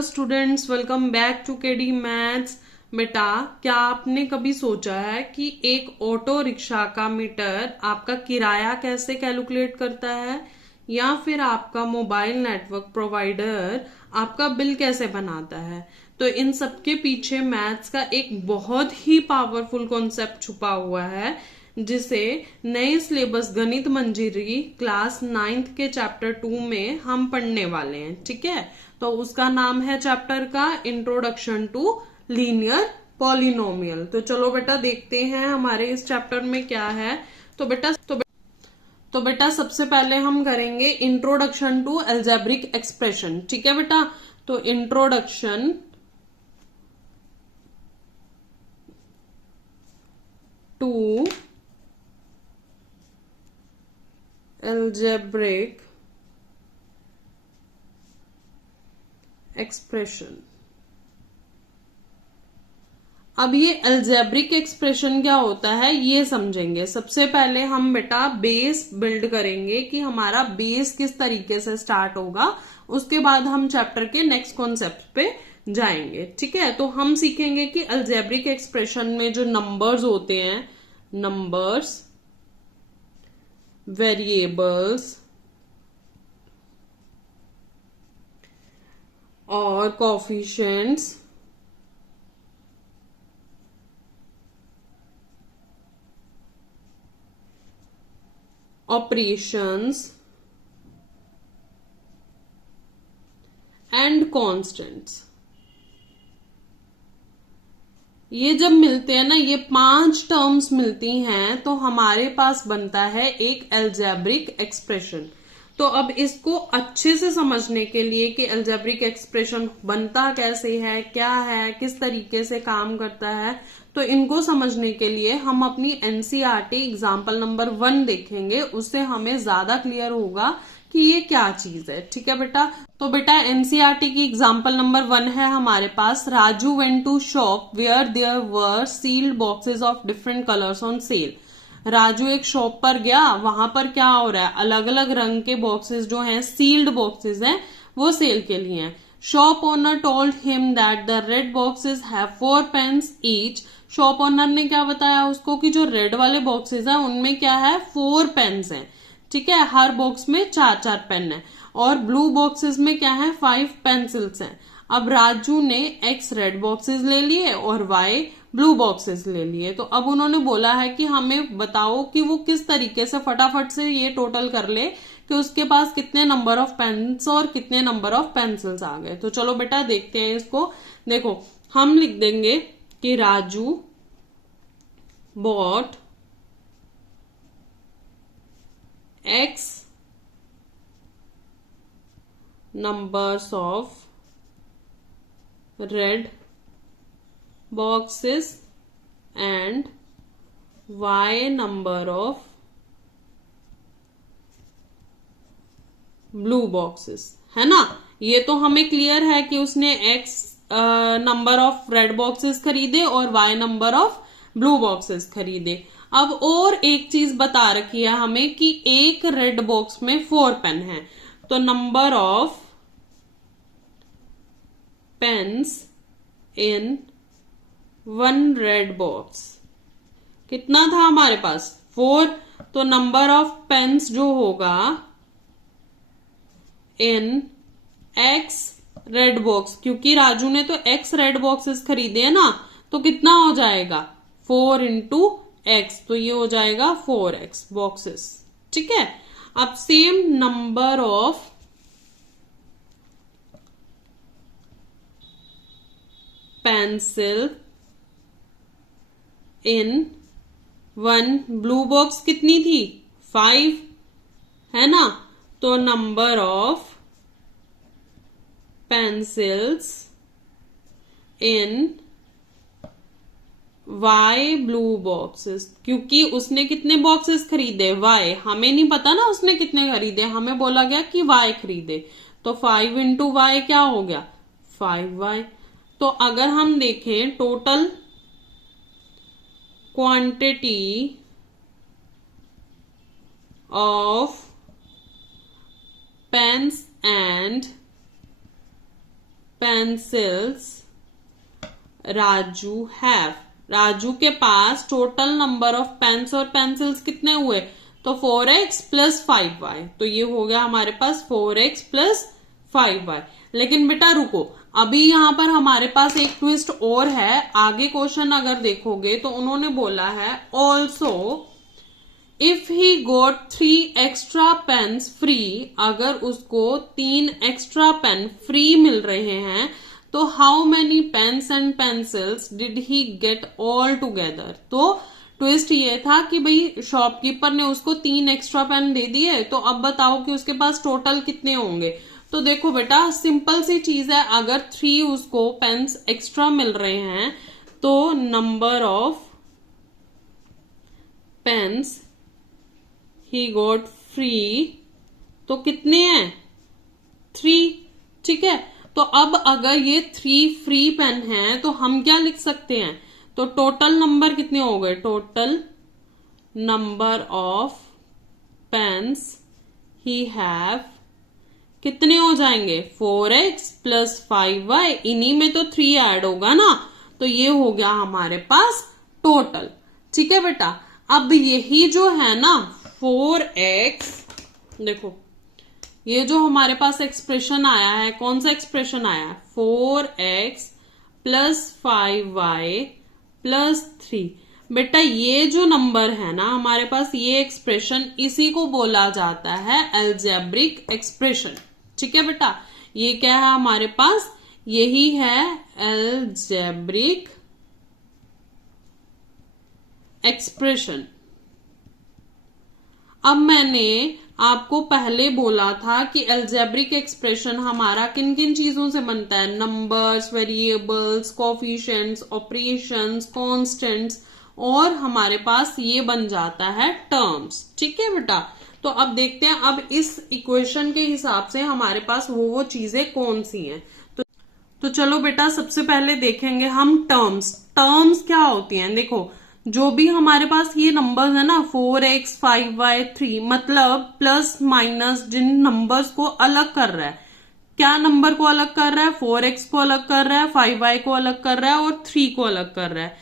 Hello students, welcome back to KD maths. बेटा, क्या आपने कभी सोचा है कि एक ऑटो रिक्शा का मीटर आपका किराया कैसे कैलकुलेट करता है, या फिर आपका मोबाइल नेटवर्क प्रोवाइडर आपका बिल कैसे बनाता है? तो इन सब के पीछे मैथ्स का एक बहुत ही पावरफुल कॉन्सेप्ट छुपा हुआ है, जिसे नए सिलेबस गणित मंजरी क्लास 9th के चैप्टर 2 में हम पढ़ने वाले हैं। ठीक है, तो उसका नाम है चैप्टर का इंट्रोडक्शन टू लीनियर पॉलिनोमियल। तो चलो बेटा देखते हैं हमारे इस चैप्टर में क्या है। तो बेटा सबसे पहले हम करेंगे इंट्रोडक्शन टू अलजेब्रिक एक्सप्रेशन। ठीक है बेटा, तो इंट्रोडक्शन टू अलजेब्रिक एक्सप्रेशन। अब ये अलजेब्रिक एक्सप्रेशन क्या होता है ये समझेंगे। सबसे पहले हम बेटा बेस बिल्ड करेंगे कि हमारा बेस किस तरीके से स्टार्ट होगा, उसके बाद हम चैप्टर के नेक्स्ट कॉन्सेप्ट पे जाएंगे। ठीक है, तो हम सीखेंगे कि अलजेब्रिक एक्सप्रेशन में जो नंबर्स होते हैं, नंबर्स, वेरिएबल्स और कोफिशिएंट्स ऑपरेशंस एंड कांस्टेंट्स, ये जब मिलते हैं ना, ये 5 टर्म्स मिलती हैं तो हमारे पास बनता है एक अलजेब्रिक एक्सप्रेशन। तो अब इसको अच्छे से समझने के लिए कि अलजेब्रिक एक्सप्रेशन बनता कैसे है, क्या है, किस तरीके से काम करता है, तो इनको समझने के लिए हम अपनी एनसीईआरटी एग्जाम्पल नंबर 1 देखेंगे। उससे हमें ज्यादा क्लियर होगा कि ये क्या चीज है। ठीक है बेटा, तो बेटा एनसीईआरटी की एग्जाम्पल नंबर 1 है हमारे पास, Raju went to shop where there were sealed boxes of different colours on sale. Raju एक शॉप पर गया, वहां पर क्या हो रहा है, अलग अलग रंग के बॉक्सेस जो हैं, सील्ड बॉक्सेस हैं, वो सेल के लिए हैं। Shop owner told him that the red boxes have 4 pens each. Shop owner ने क्या बताया उसको कि जो रेड वाले बॉक्सेस हैं उनमें क्या है, 4 पेन्स हैं। ठीक है, हर बॉक्स में 4-4 पेन है, और ब्लू बॉक्सेस में क्या है, 5 पेंसिल्स हैं। अब राजू ने एक्स रेड बॉक्सेस ले लिए और वाई ब्लू बॉक्सेस ले लिए। तो अब उन्होंने बोला है कि हमें बताओ कि वो किस तरीके से फटाफट से ये टोटल कर ले कि उसके पास कितने नंबर ऑफ पेन्स और कितने नंबर ऑफ पेंसिल्स आ गए। तो चलो बेटा देखते हैं इसको। देखो, हम लिख देंगे कि Raju bought X numbers of red boxes and Y number of blue boxes, है ना। ये तो हमें क्लियर है कि उसने X number of red boxes खरीदे और Y number of blue boxes खरीदे। अब और एक चीज बता रखी है हमें कि एक रेड बॉक्स में 4 पेन है, तो number of pens in 1 red box कितना था हमारे पास, 4। तो नंबर ऑफ पेन्स जो होगा इन X रेड बॉक्स, क्योंकि राजू ने तो X रेड बॉक्सेस खरीदे है ना, तो कितना हो जाएगा, 4 इंटू X, तो ये हो जाएगा 4X बॉक्सेस। ठीक है, अब same number of pencil in 1 blue box कितनी थी, 5, है ना। तो number of pencils in Y blue boxes, क्योंकि उसने कितने बॉक्सेस खरीदे, Y, हमें नहीं पता ना उसने कितने खरीदे, हमें बोला गया कि Y खरीदे, तो 5 इंटू वाई क्या हो गया, 5Y। तो अगर हम देखें total quantity of pens and pencils Raju have. Raju के पास टोटल नंबर ऑफ पेन्स और पेंसिल्स कितने हुए? तो 4x प्लस 5y। तो ये हो गया हमारे पास 4x प्लस 5y। लेकिन बेटा रुको, अभी यहां पर हमारे पास एक ट्विस्ट और है। आगे क्वेश्चन अगर देखोगे तो उन्होंने बोला है also if he got 3 extra pens free, अगर उसको 3 एक्स्ट्रा पेन फ्री मिल रहे हैं तो how many pens and pencils did he get all together. तो ट्विस्ट ये था कि भाई शॉपकीपर ने उसको 3 एक्स्ट्रा पेन दे दिए, तो अब बताओ कि उसके पास टोटल कितने होंगे। तो देखो बेटा सिंपल सी चीज है, अगर 3 उसको पेन्स एक्स्ट्रा मिल रहे हैं तो number of pens he got free तो कितने हैं? 3। ठीक है, तो अब अगर ये 3 फ्री पेन है तो हम क्या लिख सकते हैं? तो टोटल नंबर कितने हो गए? Total number of pens he have कितने हो जाएंगे? 4x plus 5y। इन्हीं में तो 3 ऐड होगा ना, तो ये हो गया हमारे पास टोटल। ठीक है बेटा, अब यही जो है ना 4x, देखो ये जो हमारे पास एक्सप्रेशन आया है, कौन सा एक्सप्रेशन आया है? 4x plus 5y plus 3। बेटा ये जो नंबर है ना हमारे पास, ये एक्सप्रेशन, इसी को बोला जाता है अलजेब्रिक एक्सप्रेशन। ठीक है बेटा, ये क्या है हमारे पास? यही है अलजेब्रिक एक्सप्रेशन। अब मैंने आपको पहले बोला था कि अलजेब्रिक एक्सप्रेशन हमारा किन किन चीजों से बनता है? Numbers, variables, coefficients, operations, constants, और हमारे पास ये बन जाता है टर्म्स। ठीक है बेटा, तो अब देखते हैं अब इस इक्वेशन के हिसाब से हमारे पास वो चीजें कौन सी हैं। तो चलो बेटा सबसे पहले देखेंगे हम टर्म्स। टर्म्स क्या होती हैं? देखो जो भी हमारे पास ये नंबर्स है ना 4x 5y 3, मतलब प्लस माइनस जिन नंबर्स को अलग कर रहा है, क्या नंबर को अलग कर रहा है? 4x को अलग कर रहा है, 5y को अलग कर रहा है और 3 को अलग कर रहा है।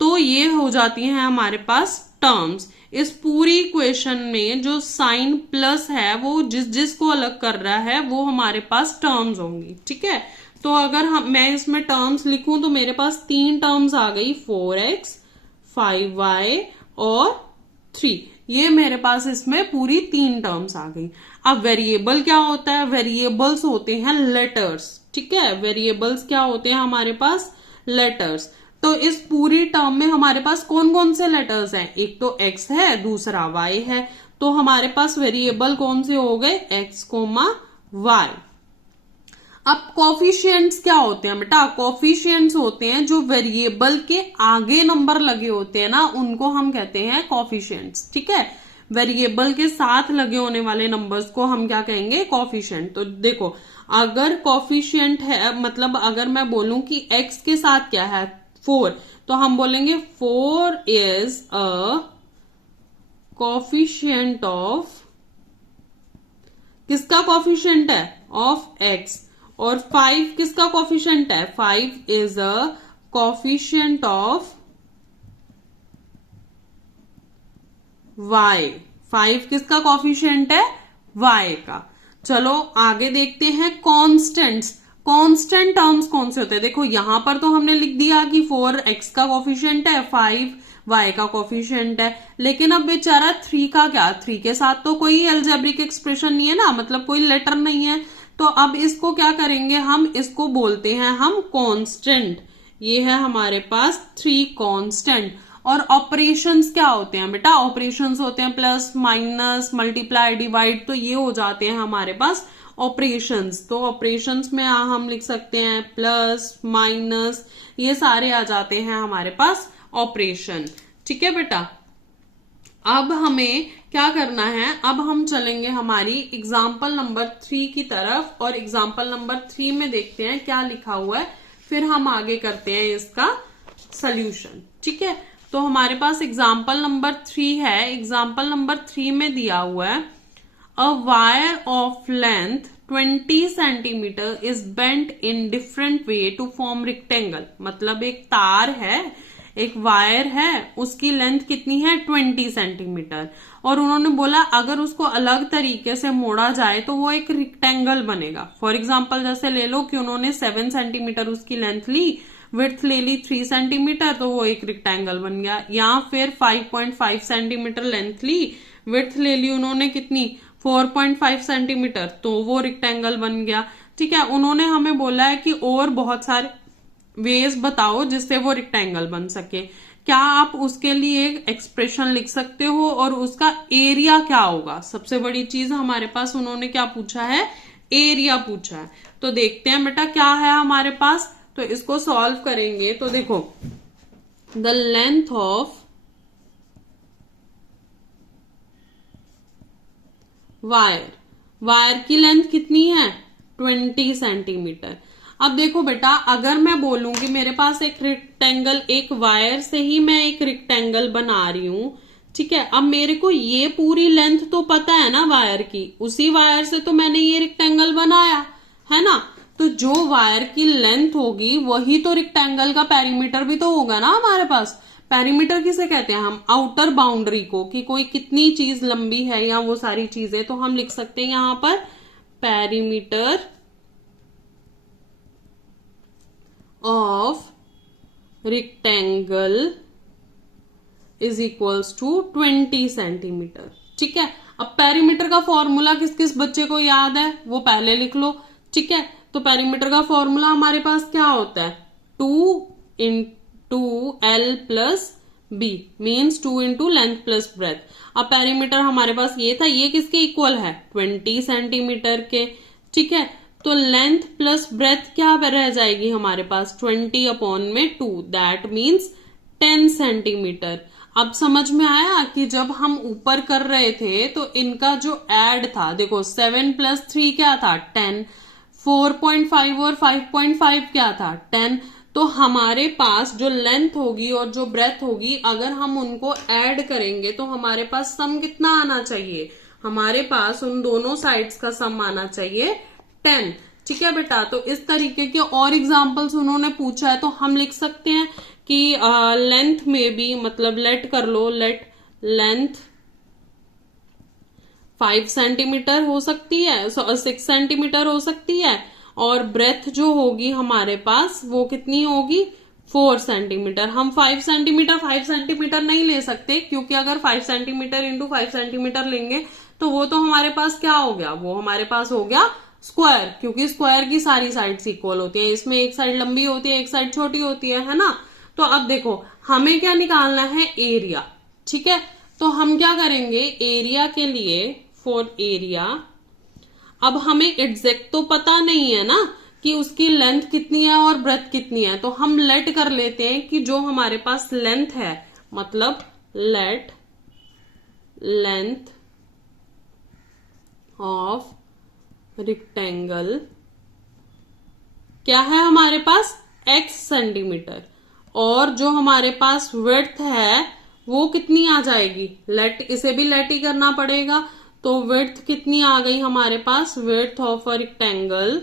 तो ये हो जाती है हमारे पास टर्म्स। इस पूरी इक्वेशन में जो साइन प्लस है वो जिस को अलग कर रहा है वो हमारे पास टर्म्स होंगी। ठीक है, तो अगर मैं इसमें टर्म्स लिखूं तो मेरे पास 3 टर्म्स आ गई, 4x 5y और 3। ये मेरे पास इसमें पूरी 3 टर्म्स आ गई। अब वेरिएबल क्या होता है? वेरिएबल्स होते हैं लेटर्स। ठीक है, वेरिएबल्स क्या होते हैं हमारे पास? लेटर्स। तो इस पूरी टर्म में हमारे पास कौन कौन से लेटर्स हैं? एक तो x है, दूसरा y है। तो हमारे पास वेरिएबल कौन से हो गए? x, y। अब कोफिशिएंट्स क्या होते हैं बेटा? कोफिशिएंट्स होते हैं जो वेरिएबल के आगे नंबर लगे होते हैं ना, उनको हम कहते हैं कोफिशिएंट्स। ठीक है, वेरिएबल के साथ लगे होने वाले नंबर्स को हम क्या कहेंगे? कोफिशिएंट। तो देखो अगर कोफिशिएंट है, मतलब अगर मैं बोलूं कि x के साथ क्या है? 4, तो हम बोलेंगे 4 इज अ कोफिशिएंट ऑफ, किसका कोफिशिएंट है? Of x। और 5 किसका कोफिशिएंट है? 5 is a coefficient of y। 5 किसका कोफिशिएंट है? y का। चलो आगे देखते हैं कॉन्स्टेंट्स। कांस्टेंट टर्म्स कौन से होते हैं? देखो यहां पर तो हमने लिख दिया कि 4x का कोफिशिएंट है, 5y का कोफिशिएंट है, लेकिन अब बेचारा 3 का क्या? 3 के साथ तो कोई अलजेब्रिक एक्सप्रेशन नहीं है ना, मतलब कोई लेटर नहीं है। तो अब इसको क्या करेंगे हम? इसको बोलते हैं हम कांस्टेंट। ये है हमारे पास 3 कांस्टेंट। और ऑपरेशंस क्या होते हैं बेटा? ऑपरेशंस होते हैं प्लस, माइनस, मल्टीप्लाई, डिवाइड। तो ये हो जाते हैं हमारे पास ऑपरेशंस। तो ऑपरेशंस में हम लिख सकते हैं प्लस, माइनस, ये सारे आ जाते हैं हमारे पास ऑपरेशन। ठीक है बेटा, अब हमें क्या करना है? अब हम चलेंगे हमारी एग्जाम्पल नंबर 3 की तरफ, और एग्जाम्पल नंबर 3 में देखते हैं क्या लिखा हुआ है, फिर हम आगे करते हैं इसका सल्यूशन। ठीक है, तो हमारे पास एग्जाम्पल नंबर 3 है। एग्जाम्पल नंबर 3 में दिया हुआ है a wire of length 20 centimetre is bent in different way to form rectangle. मतलब एक तार है, एक वायर है, उसकी लेंथ कितनी है 20 सेंटीमीटर, और उन्होंने बोला अगर उसको अलग तरीके से मोड़ा जाए तो वो एक रेक्टेंगल बनेगा। फॉर एग्जाम्पल जैसे ले लो कि उन्होंने 7 सेंटीमीटर उसकी लेंथ ली, विड्थ ले ली 3 सेंटीमीटर, तो वो एक रेक्टेंगल बन गया। या फिर 5.5 सेंटीमीटर लेंथ ली, विड्थ ले ली उन्होंने कितनी 4.5 सेंटीमीटर, तो वो रेक्टेंगल बन गया। ठीक है, उन्होंने हमें बोला है कि और बहुत सारे वेज बताओ जिससे वो रेक्टेंगल बन सके। क्या आप उसके लिए एक एक्सप्रेशन लिख सकते हो और उसका एरिया क्या होगा? सबसे बड़ी चीज हमारे पास उन्होंने क्या पूछा है, एरिया पूछा है। तो देखते हैं बेटा क्या है हमारे पास। तो इसको सॉल्व करेंगे तो देखो, द लेंथ ऑफ वायर की लेंथ कितनी है 20 सेंटीमीटर। अब देखो बेटा, अगर मैं बोलूं कि मेरे पास एक रेक्टेंगल, एक वायर से ही मैं एक रेक्टेंगल बना रही हूं, ठीक है, अब मेरे को ये पूरी लेंथ तो पता है ना वायर की, उसी वायर से तो मैंने ये रेक्टेंगल बनाया है ना। तो जो वायर की लेंथ होगी वही तो रेक्टेंगल का पेरीमीटर भी तो होगा ना हमारे पास। पेरीमीटर किसे कहते हैं हम? आउटर बाउंड्री को, कि कोई कितनी चीज लंबी है या वो सारी चीजें। तो हम लिख सकते हैं यहां पर perimeter of rectangle is equals to 20 centimetre. ठीक है, अब पेरीमीटर का फॉर्मूला किस किस बच्चे को याद है वो पहले लिख लो। ठीक है, तो पेरीमीटर का फॉर्मूला हमारे पास क्या होता है, 2 into L plus B, means 2 into length plus breadth. अब पेरीमीटर हमारे पास ये था, ये किसके इक्वल है 20 सेंटीमीटर के। ठीक है, तो लेंथ प्लस ब्रेथ क्या रह जाएगी हमारे पास 20 अपॉन में 2, दैट मीन्स 10 सेंटीमीटर। अब समझ में आया कि जब हम ऊपर कर रहे थे तो इनका जो ऐड था, देखो 7 प्लस 3 क्या था 10, 4.5 और 5.5 क्या था 10। तो हमारे पास जो लेंथ होगी और जो ब्रेथ होगी, अगर हम उनको ऐड करेंगे तो हमारे पास सम कितना आना चाहिए, हमारे पास उन दोनों साइड्स का सम आना चाहिए 10। ठीक है बेटा, तो इस तरीके के और एग्जाम्पल्स उन्होंने पूछा है तो हम लिख सकते हैं कि लेंथ में भी, मतलब लेट कर लो, लेट लेंथ 5 सेंटीमीटर हो सकती है, 6 सेंटीमीटर हो सकती है, और ब्रेथ जो होगी हमारे पास वो कितनी होगी 4 सेंटीमीटर। हम 5 सेंटीमीटर नहीं ले सकते, क्योंकि अगर 5 सेंटीमीटर इंटू 5 सेंटीमीटर लेंगे तो वो तो हमारे पास क्या हो गया, वो हमारे पास हो गया स्क्वायर, क्योंकि स्क्वायर की सारी साइड्स इक्वल होती हैं, इसमें एक साइड लंबी होती है, एक साइड छोटी होती है ना। तो अब देखो हमें क्या निकालना है, एरिया। ठीक है, तो हम क्या करेंगे, एरिया के लिए, फॉर एरिया, अब हमें एग्जैक्ट तो पता नहीं है ना कि उसकी लेंथ कितनी है और ब्रेथ कितनी है, तो हम लेट कर लेते हैं कि जो हमारे पास लेंथ है, मतलब लेट लेंथ ऑफ रेक्टेंगल क्या है हमारे पास x सेंटीमीटर, और जो हमारे पास विड्थ है वो कितनी आ जाएगी, लेट, इसे भी लेट ही करना पड़ेगा। तो विड्थ कितनी आ गई हमारे पास, width of a rectangle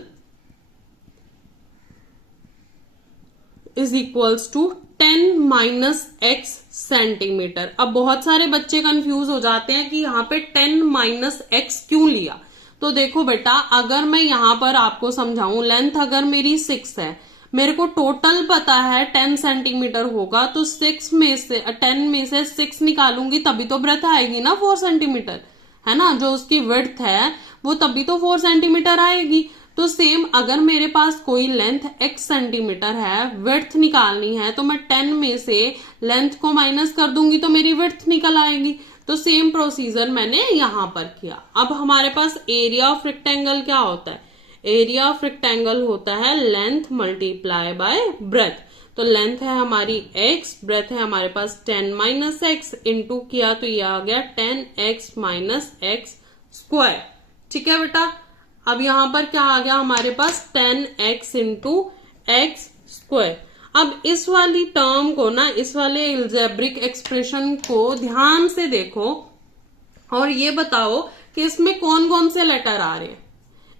is equals to 10 minus x centimetre. अब बहुत सारे बच्चे कंफ्यूज हो जाते हैं कि यहाँ पे 10 माइनस x क्यों लिया। तो देखो बेटा, अगर मैं यहां पर आपको समझाऊं, लेंथ अगर मेरी 6 है, मेरे को टोटल पता है 10 सेंटीमीटर होगा, तो 10 में से 6 निकालूंगी तभी तो ब्रेथ आएगी ना 4 सेंटीमीटर, है ना। जो उसकी विड्थ है वो तभी तो 4 सेंटीमीटर आएगी। तो सेम अगर मेरे पास कोई लेंथ x सेंटीमीटर है, विड्थ निकालनी है, तो मैं 10 में से लेंथ को माइनस कर दूंगी तो मेरी विड्थ निकल आएगी। तो सेम प्रोसीजर मैंने यहां पर किया। अब हमारे पास एरिया ऑफ रेक्टेंगल क्या होता है, एरिया ऑफ रेक्टेंगल होता है लेंथ मल्टीप्लाई बाय ब्रेथ। तो लेंथ है हमारी x, ब्रेथ है हमारे पास 10 माइनस एक्स, इंटू किया तो ये आ गया 10x माइनस एक्स स्क्वायर। ठीक है बेटा, अब यहां पर क्या आ गया हमारे पास 10x इंटू एक्स स्क्वायर। अब इस वाली टर्म को ना, इस वाले एल्जेब्रिक एक्सप्रेशन को ध्यान से देखो और ये बताओ कि इसमें कौन कौन से लेटर आ रहे हैं।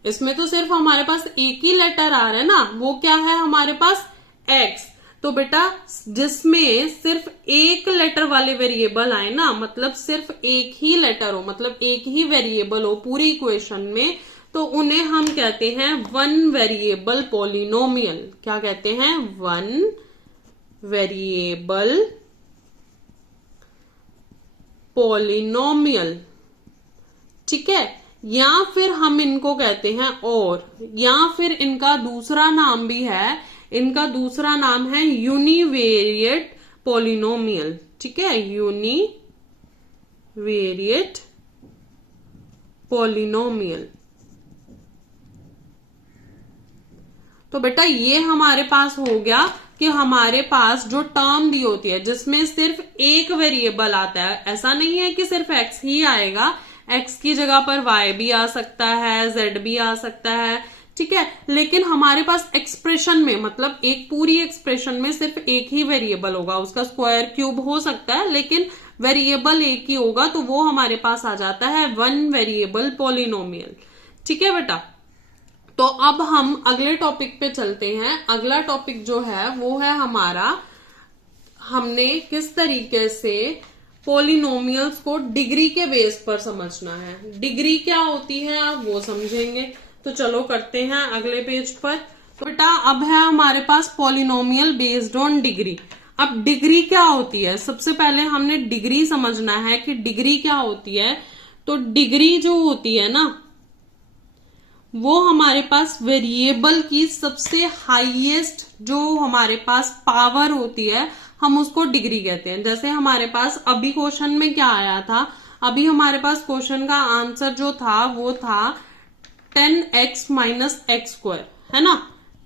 इसमें तो सिर्फ हमारे पास एक ही लेटर आ रहा है ना, वो क्या है हमारे पास x। तो बेटा जिसमें सिर्फ एक लेटर वाले वेरिएबल आए ना, मतलब सिर्फ एक ही लेटर हो, मतलब एक ही वेरिएबल हो पूरी इक्वेशन में, तो उन्हें हम कहते हैं वन वेरिएबल पॉलिनोमियल। क्या कहते हैं? One variable polynomial. ठीक है, या फिर हम इनको कहते हैं और, या फिर इनका दूसरा नाम भी है, इनका दूसरा नाम है यूनिवेरिएट पॉलिनोमियल। ठीक है, यूनिवेरिएट पॉलिनोमियल। तो बेटा ये हमारे पास हो गया कि हमारे पास जो टर्म दी होती है जिसमें सिर्फ एक वेरिएबल आता है, ऐसा नहीं है कि सिर्फ x ही आएगा, x की जगह पर y भी आ सकता है, z भी आ सकता है। ठीक है, लेकिन हमारे पास एक्सप्रेशन में, मतलब एक पूरी एक्सप्रेशन में सिर्फ एक ही वेरिएबल होगा, उसका स्क्वायर क्यूब हो सकता है लेकिन वेरिएबल एक ही होगा, तो वो हमारे पास आ जाता है वन वेरिएबल पॉलिनोमियल। ठीक है बेटा, तो अब हम अगले टॉपिक पे चलते हैं। अगला टॉपिक जो है वो है हमारा, हमने किस तरीके से पॉलिनोमियल्स को डिग्री के बेस पर समझना है। डिग्री क्या होती है आप वो समझेंगे। तो चलो करते हैं अगले पेज पर। तो बेटा अब है हमारे पास पॉलिनोमियल बेस्ड ऑन डिग्री। अब डिग्री क्या होती है, सबसे पहले हमने डिग्री समझना है कि डिग्री क्या होती है। तो डिग्री जो होती है ना, वो हमारे पास वेरिएबल की सबसे हाईएस्ट जो हमारे पास पावर होती है, हम उसको डिग्री कहते हैं। जैसे हमारे पास अभी क्वेश्चन में क्या आया था, अभी हमारे पास क्वेश्चन का आंसर जो था वो था 10x माइनस एक्स स्क्वायर, है ना,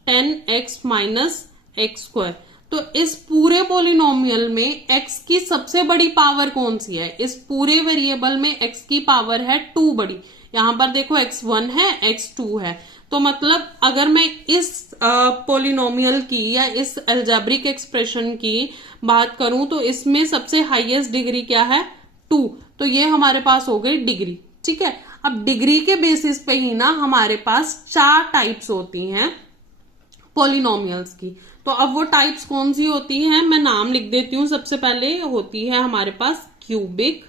10x माइनस एक्स स्क्वायर। तो इस पूरे पॉलिनोमियल में x की सबसे बड़ी पावर कौन सी है? इस पूरे वेरिएबल में x की पावर है 2 बड़ी। यहां पर देखो x1 है, x2 है। तो मतलब अगर मैं इस पॉलिनोमियल की या इस अलजेब्रिक एक्सप्रेशन की बात करूं तो इसमें सबसे हाईएस्ट डिग्री क्या है? 2। तो ये हमारे पास हो गई डिग्री। ठीक है, अब डिग्री के बेसिस पे ही ना हमारे पास 4 टाइप्स होती हैं पॉलिनोमियल्स की। तो अब वो टाइप्स कौन सी होती हैं, मैं नाम लिख देती हूं। सबसे पहले होती है हमारे पास क्यूबिक।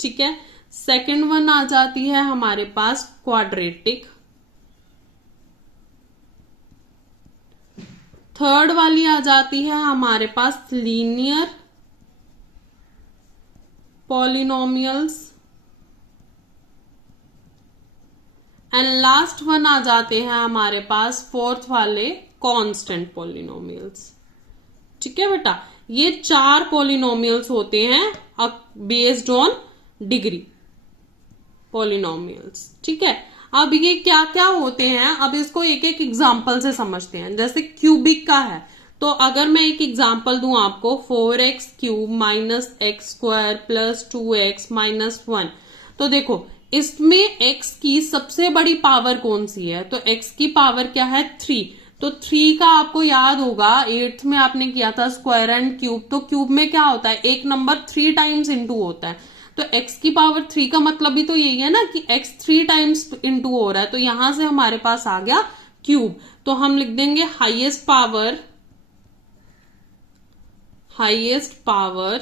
ठीक है, सेकंड वन आ जाती है हमारे पास क्वाड्रेटिक। थर्ड वाली आ जाती है हमारे पास linear polynomials. And last one आ जाते हैं हमारे पास फोर्थ वाले कांस्टेंट पॉलिनोमियल्स। ठीक है बेटा, ये 4 पॉलिनोमियल्स होते हैं बेस्ड ऑन डिग्री पॉलिनोमियल्स। ठीक है, अब ये क्या क्या होते हैं, अब इसको एक एक एग्जांपल से समझते हैं। जैसे क्यूबिक का है, तो अगर मैं एक एग्जांपल दूं आपको, 4x cube minus x square plus 2x minus 1। तो देखो इसमें x की सबसे बड़ी पावर कौन सी है? तो x की पावर क्या है? 3। तो 3 का आपको याद होगा 8th में आपने किया था स्क्वायर एंड क्यूब। तो क्यूब में क्या होता है, एक नंबर 3 टाइम्स इंटू होता है। तो x की पावर 3 का मतलब भी तो यही है ना कि x 3 टाइम्स इंटू हो रहा है। तो यहां से हमारे पास आ गया क्यूब। तो हम लिख देंगे highest power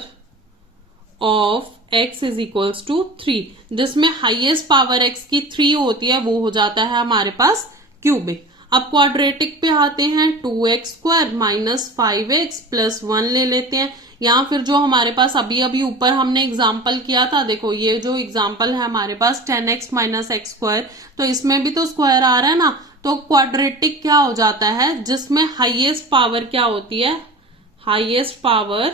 of x is equals to 3, जिसमें हाईएस्ट पावर x की 3 होती है, वो हो जाता है हमारे पास क्यूबिक। अब क्वाड्रेटिक पे आते हैं, 2x square minus 5x plus 1 ले लेते हैं। या फिर जो हमारे पास अभी अभी ऊपर हमने एग्जाम्पल किया था, देखो ये जो एग्जाम्पल है हमारे पास 10x माइनस एक्स स्क्वायर, तो इसमें भी तो स्क्वायर आ रहा है ना। तो क्वाड्रेटिक क्या हो जाता है, जिसमें हाईएस्ट पावर क्या होती है? हाईएस्ट पावर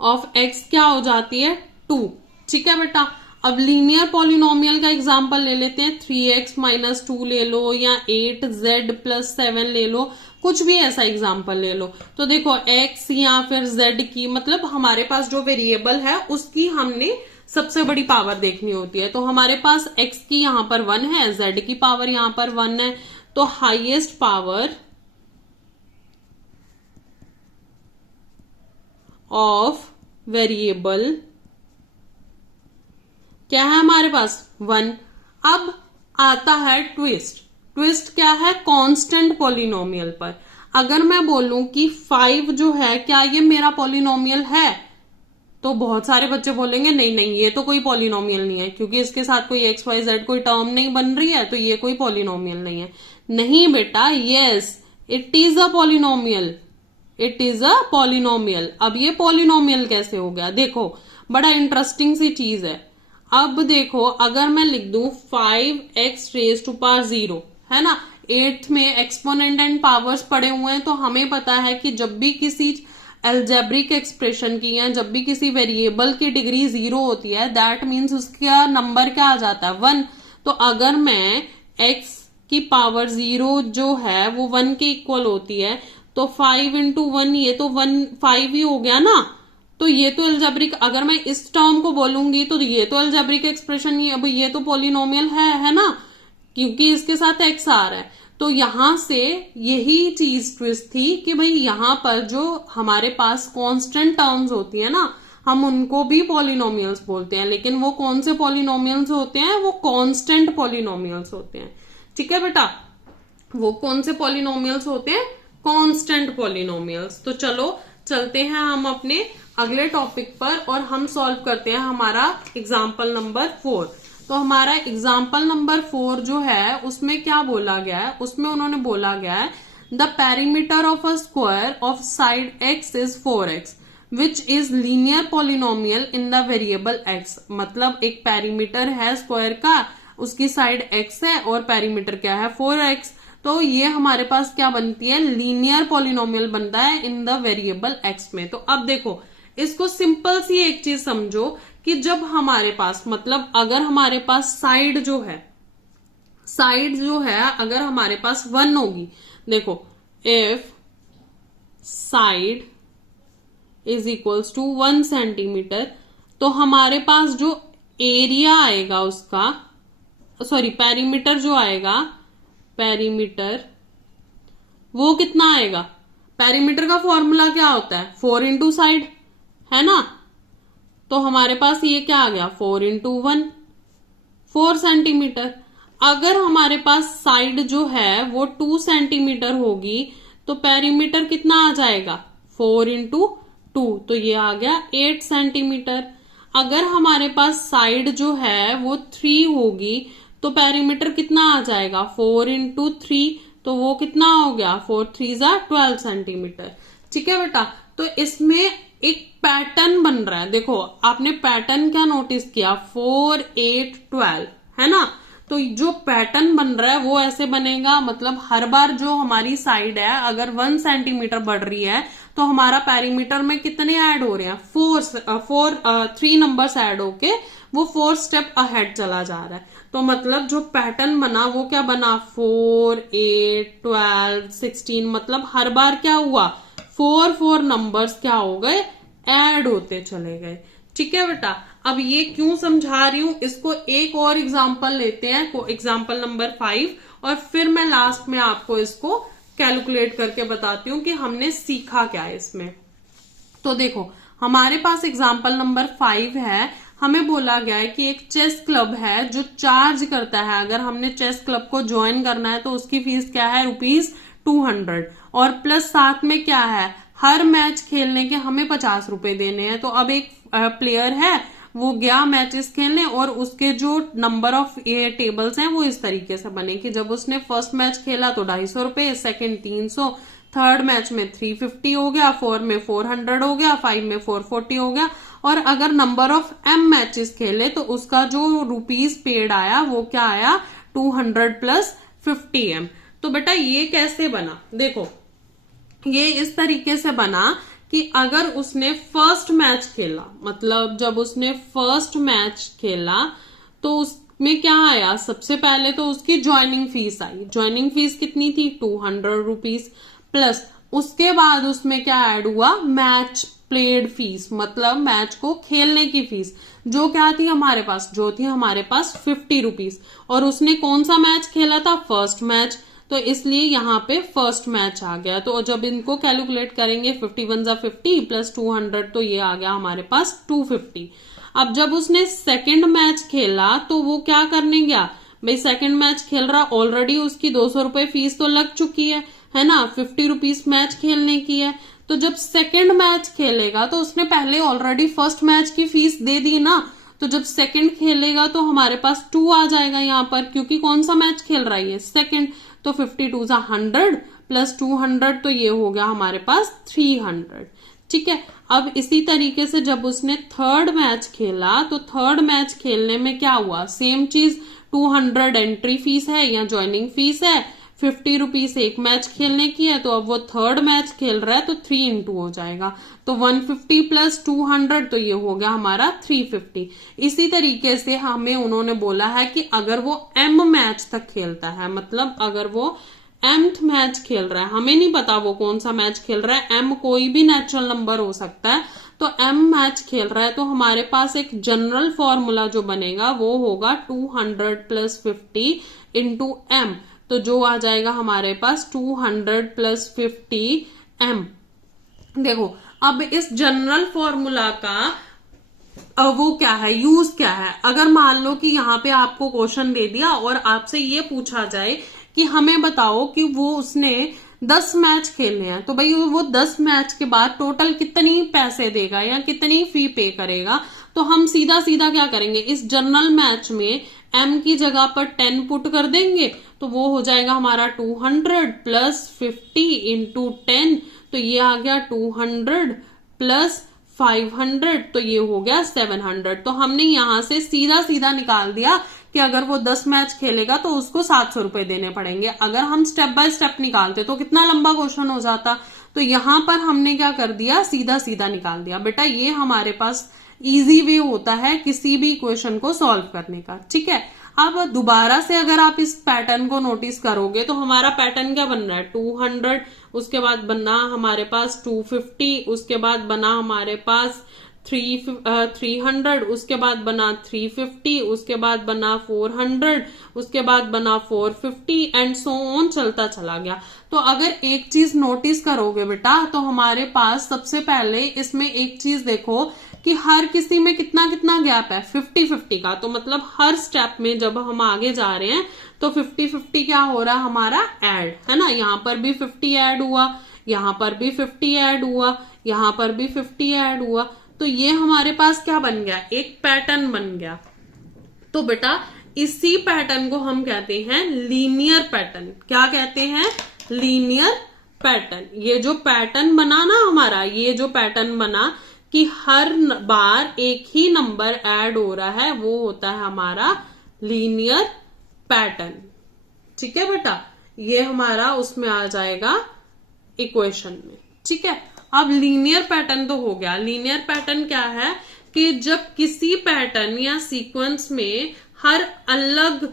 ऑफ x क्या हो जाती है? 2। ठीक है बेटा, अब लीनियर पॉलिनोमियल का एग्जांपल ले लेते हैं। 3x माइनस 2 ले लो या 8z प्लस 7 ले लो, कुछ भी ऐसा एग्जांपल ले लो। तो देखो x या फिर z की, मतलब हमारे पास जो वेरिएबल है उसकी हमने सबसे बड़ी पावर देखनी होती है। तो हमारे पास x की यहां पर 1 है, z की पावर यहां पर 1 है। तो हाईएस्ट पावर ऑफ वेरिएबल क्या है हमारे पास 1। अब आता है ट्विस्ट। ट्विस्ट क्या है, कांस्टेंट पॉलिनोमियल पर। अगर मैं बोलूं कि 5 जो है क्या ये मेरा पॉलिनोमियल है, तो बहुत सारे बच्चे बोलेंगे नहीं नहीं ये तो कोई पॉलिनोमियल नहीं है, क्योंकि इसके साथ कोई एक्स वाई जेड कोई टर्म नहीं बन रही है, तो ये कोई पॉलिनोमियल नहीं है। नहीं बेटा, yes it is a polynomial, it is a polynomial. अब ये पॉलिनोमियल कैसे हो गया, देखो बड़ा इंटरेस्टिंग सी चीज है। अब देखो अगर मैं लिख दूं 5x रेज टू पावर 0, है ना, 8th में एक्सपोनेंट एंड पावर्स पड़े हुए हैं, तो हमें पता है कि जब भी किसी एल्जेब्रिक एक्सप्रेशन की या जब भी किसी वेरिएबल की डिग्री 0 होती है, दैट मीन्स उसका नंबर क्या आ जाता है 1। तो अगर मैं x की पावर 0 जो है वो 1 के इक्वल होती है, तो 5 इंटू 1 ये तो 5 ही हो गया ना। तो ये तो एल्जेब्रिक, अगर मैं इस टर्म को बोलूंगी तो ये तो एल्जेब्रिक एक्सप्रेशन ही, अब ये तो पॉलिनोमियल है ना, क्योंकि इसके साथ x आ रहा है। तो यहां से यही चीज ट्विस्ट थी कि भाई यहां पर जो हमारे पास कांस्टेंट टर्म्स होती है ना, हम उनको भी पॉलिनोमियल्स बोलते हैं, लेकिन वो कौन से पॉलिनोमियल्स होते हैं, वो कांस्टेंट पॉलिनोमियल्स होते हैं। ठीक है बेटा, वो कौन से पॉलिनोमियल्स होते हैं, कांस्टेंट पॉलिनोमियल्स। तो चलो चलते हैं हम अपने अगले टॉपिक पर और हम सॉल्व करते हैं हमारा एग्जाम्पल नंबर 4। तो हमारा एग्जाम्पल नंबर 4 जो है उसमें क्या बोला गया है, उसमें उन्होंने बोला गया है the perimeter of a square of side x is 4x which is linear polynomial in the variable x। मतलब एक पेरीमीटर है स्क्वायर का, उसकी साइड x है और पेरीमीटर क्या है 4x, तो ये हमारे पास क्या बनती है, लीनियर पॉलिनोमियल बनता है इन द वेरिएबल x में। तो अब देखो इसको सिंपल सी एक चीज समझो कि जब हमारे पास, मतलब अगर हमारे पास साइड जो है अगर हमारे पास 1 होगी, देखो if side is equals to 1 centimetre, तो हमारे पास जो एरिया आएगा उसका, सॉरी पेरीमीटर जो आएगा, पेरीमीटर वो कितना आएगा, पेरीमीटर का फॉर्मूला क्या होता है 4 इंटू साइड, है ना। तो हमारे पास ये क्या आ गया 4 इंटू 1, 4 सेंटीमीटर। अगर हमारे पास साइड जो है वो 2 सेंटीमीटर होगी, तो पेरीमीटर कितना आ जाएगा 4 इंटू 2, तो ये आ गया 8 सेंटीमीटर। अगर हमारे पास साइड जो है वो 3 होगी, तो पेरीमीटर कितना आ जाएगा 4 इंटू 3, तो वो कितना हो गया 4 3 जा 12 सेंटीमीटर। ठीक है बेटा, तो इसमें एक पैटर्न बन रहा है। देखो आपने पैटर्न क्या नोटिस किया, 4 8 12, है ना। तो जो पैटर्न बन रहा है वो ऐसे बनेगा, मतलब हर बार जो हमारी साइड है अगर 1 सेंटीमीटर बढ़ रही है, तो हमारा पेरीमीटर में कितने ऐड हो रहे हैं 3 नंबर्स ऐड होके वो 4 स्टेप अहेड चला जा रहा है। तो मतलब जो पैटर्न बना वो क्या बना 4 8 12 16, मतलब हर बार क्या हुआ 4 नंबर्स क्या हो गए, ऐड होते चले गए। ठीक है बेटा, अब ये क्यों समझा रही हूं, इसको एक और एग्जांपल लेते हैं, एग्जांपल नंबर 5, और फिर मैं लास्ट में आपको इसको कैलकुलेट करके बताती हूँ कि हमने सीखा क्या है इसमें। तो देखो हमारे पास एग्जांपल नंबर 5 है, हमें बोला गया है कि एक चेस क्लब है जो चार्ज करता है, अगर हमने चेस क्लब को ज्वाइन करना है तो उसकी फीस क्या है ₹200, और प्लस साथ में क्या है, हर मैच खेलने के हमें 50 रुपए देने हैं। तो अब एक प्लेयर है वो गया मैचेस खेलने, और उसके जो नंबर ऑफ टेबल्स हैं वो इस तरीके से बने कि जब उसने फर्स्ट मैच खेला तो 250 रुपए, सेकेंड 300, थर्ड मैच में 350 हो गया, 4 में 400 हो गया, 5 में 440 हो गया, और अगर नंबर ऑफ m मैचेस खेले तो उसका जो रुपीज पेड आया वो क्या आया 200 प्लस 50m। तो बेटा ये कैसे बना, देखो ये इस तरीके से बना कि अगर उसने फर्स्ट मैच खेला, मतलब जब उसने फर्स्ट मैच खेला तो उसमें क्या आया, सबसे पहले तो उसकी ज्वाइनिंग फीस आई, ज्वाइनिंग फीस कितनी थी 200 रुपीज, प्लस उसके बाद उसमें क्या ऐड हुआ मैच प्लेड फीस, मतलब मैच को खेलने की फीस, जो क्या थी हमारे पास, जो थी हमारे पास 50 रुपीज, और उसने कौन सा मैच खेला था फर्स्ट मैच, तो इसलिए यहाँ पे फर्स्ट मैच आ गया। तो जब इनको कैलकुलेट करेंगे 51 जा 50 प्लस 200, तो ये आ गया हमारे पास 250। अब जब उसने सेकंड मैच खेला तो वो क्या करने गया, भाई सेकंड मैच खेल रहा, ऑलरेडी उसकी 200 रुपए फीस तो लग चुकी है ना, 50 रुपीज मैच खेलने की है। तो जब सेकंड मैच खेलेगा तो उसने पहले ऑलरेडी फर्स्ट मैच की फीस दे दी ना, तो जब सेकंड खेलेगा तो हमारे पास 2 आ जाएगा यहाँ पर, क्योंकि कौन सा मैच खेल रहा है ये, सेकंड। तो 52 100 प्लस 200, तो ये हो गया हमारे पास 300। ठीक है, अब इसी तरीके से जब उसने थर्ड मैच खेला तो थर्ड मैच खेलने में क्या हुआ, सेम चीज, 200 एंट्री फीस है या ज्वाइनिंग फीस है, 50 रुपीज एक मैच खेलने की है, तो अब वो थर्ड मैच खेल रहा है तो 3 इंटू हो जाएगा, तो 150 प्लस 200, तो ये हो गया हमारा 350। इसी तरीके से हमें उन्होंने बोला है कि अगर वो m मैच तक खेलता है, मतलब अगर वो mth मैच खेल रहा है, हमें नहीं पता वो कौन सा मैच खेल रहा है, m कोई भी नेचुरल नंबर हो सकता है, तो m मैच खेल रहा है, तो हमारे पास एक जनरल फॉर्मूला जो बनेगा वो होगा 200 प्लस 50 इंटू m, तो जो आ जाएगा हमारे पास 200 प्लस 50 m। देखो अब इस जनरल फॉर्मूला का वो क्या है, यूज क्या है। अगर मान लो कि यहाँ पे आपको क्वेश्चन दे दिया और आपसे ये पूछा जाए कि हमें बताओ कि वो उसने 10 मैच खेलने हैं, तो भाई वो 10 मैच के बाद टोटल कितनी पैसे देगा या कितनी फी पे करेगा, तो हम सीधा सीधा क्या करेंगे, इस जनरल मैच में m की जगह पर 10 पुट कर देंगे, तो वो हो जाएगा हमारा 200 प्लस 50 इंटू 10, तो ये आ गया 200 प्लस 500, तो ये हो गया 700। तो हमने यहां से सीधा सीधा निकाल दिया कि अगर वो 10 मैच खेलेगा तो उसको 700 रुपए देने पड़ेंगे। अगर हम स्टेप बाय स्टेप निकालते तो कितना लंबा क्वेश्चन हो जाता, तो यहां पर हमने क्या कर दिया, सीधा सीधा निकाल दिया। बेटा ये हमारे पास इजी वे होता है किसी भी क्वेश्चन को सॉल्व करने का। ठीक है, अब दोबारा से अगर आप इस पैटर्न को नोटिस करोगे तो हमारा पैटर्न क्या बन रहा है, 200, उसके बाद बना हमारे पास 250, उसके बाद बना हमारे पास 300, उसके बाद बना 350, उसके बाद बना 400, उसके बाद बना 450 एंड सो ऑन चलता चला गया। तो अगर एक चीज नोटिस करोगे बेटा, तो हमारे पास सबसे पहले इसमें एक चीज देखो कि हर किसी में कितना कितना गैप है, 50-50 का। तो मतलब हर स्टेप में जब हम आगे जा रहे हैं तो 50-50 क्या हो रहा है हमारा, ऐड, है ना। यहाँ पर भी 50 ऐड हुआ, यहाँ पर भी 50 ऐड हुआ, यहाँ पर भी 50 ऐड हुआ, तो ये हमारे पास क्या बन गया, एक पैटर्न बन गया। तो बेटा इसी पैटर्न को हम कहते हैं लीनियर पैटर्न। क्या कहते हैं, लीनियर पैटर्न। ये जो पैटर्न बना ना हमारा, ये जो पैटर्न बना कि हर बार एक ही नंबर ऐड हो रहा है, वो होता है हमारा लीनियर पैटर्न। ठीक है बेटा, ये हमारा उसमें आ जाएगा इक्वेशन में। ठीक है, अब लीनियर पैटर्न तो हो गया। लीनियर पैटर्न क्या है कि जब किसी पैटर्न या सीक्वेंस में हर अलग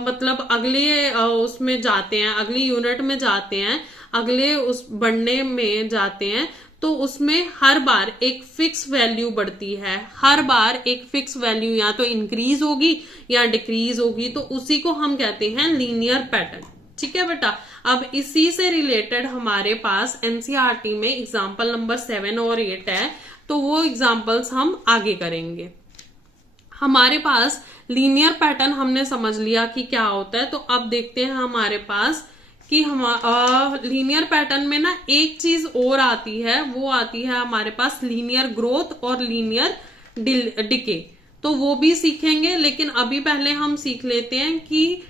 मतलब अगले उसमें जाते हैं, अगली यूनिट में जाते हैं, अगले उस बढ़ने में जाते हैं, तो उसमें हर बार एक फिक्स वैल्यू बढ़ती है, हर बार एक फिक्स वैल्यू या तो इंक्रीज होगी या डिक्रीज होगी, तो उसी को हम कहते हैं लीनियर पैटर्न। ठीक है बेटा, अब इसी से रिलेटेड हमारे पास एनसीईआरटी में एग्जाम्पल नंबर 7 और 8 है, तो वो एग्जाम्पल्स हम आगे करेंगे। हमारे पास लीनियर पैटर्न हमने समझ लिया कि क्या होता है, तो अब देखते हैं हमारे पास कि हम लीनियर पैटर्न में ना एक चीज और आती है, वो आती है हमारे पास लीनियर ग्रोथ और लीनियर डिके। तो वो भी सीखेंगे, लेकिन अभी पहले हम सीख लेते हैं कि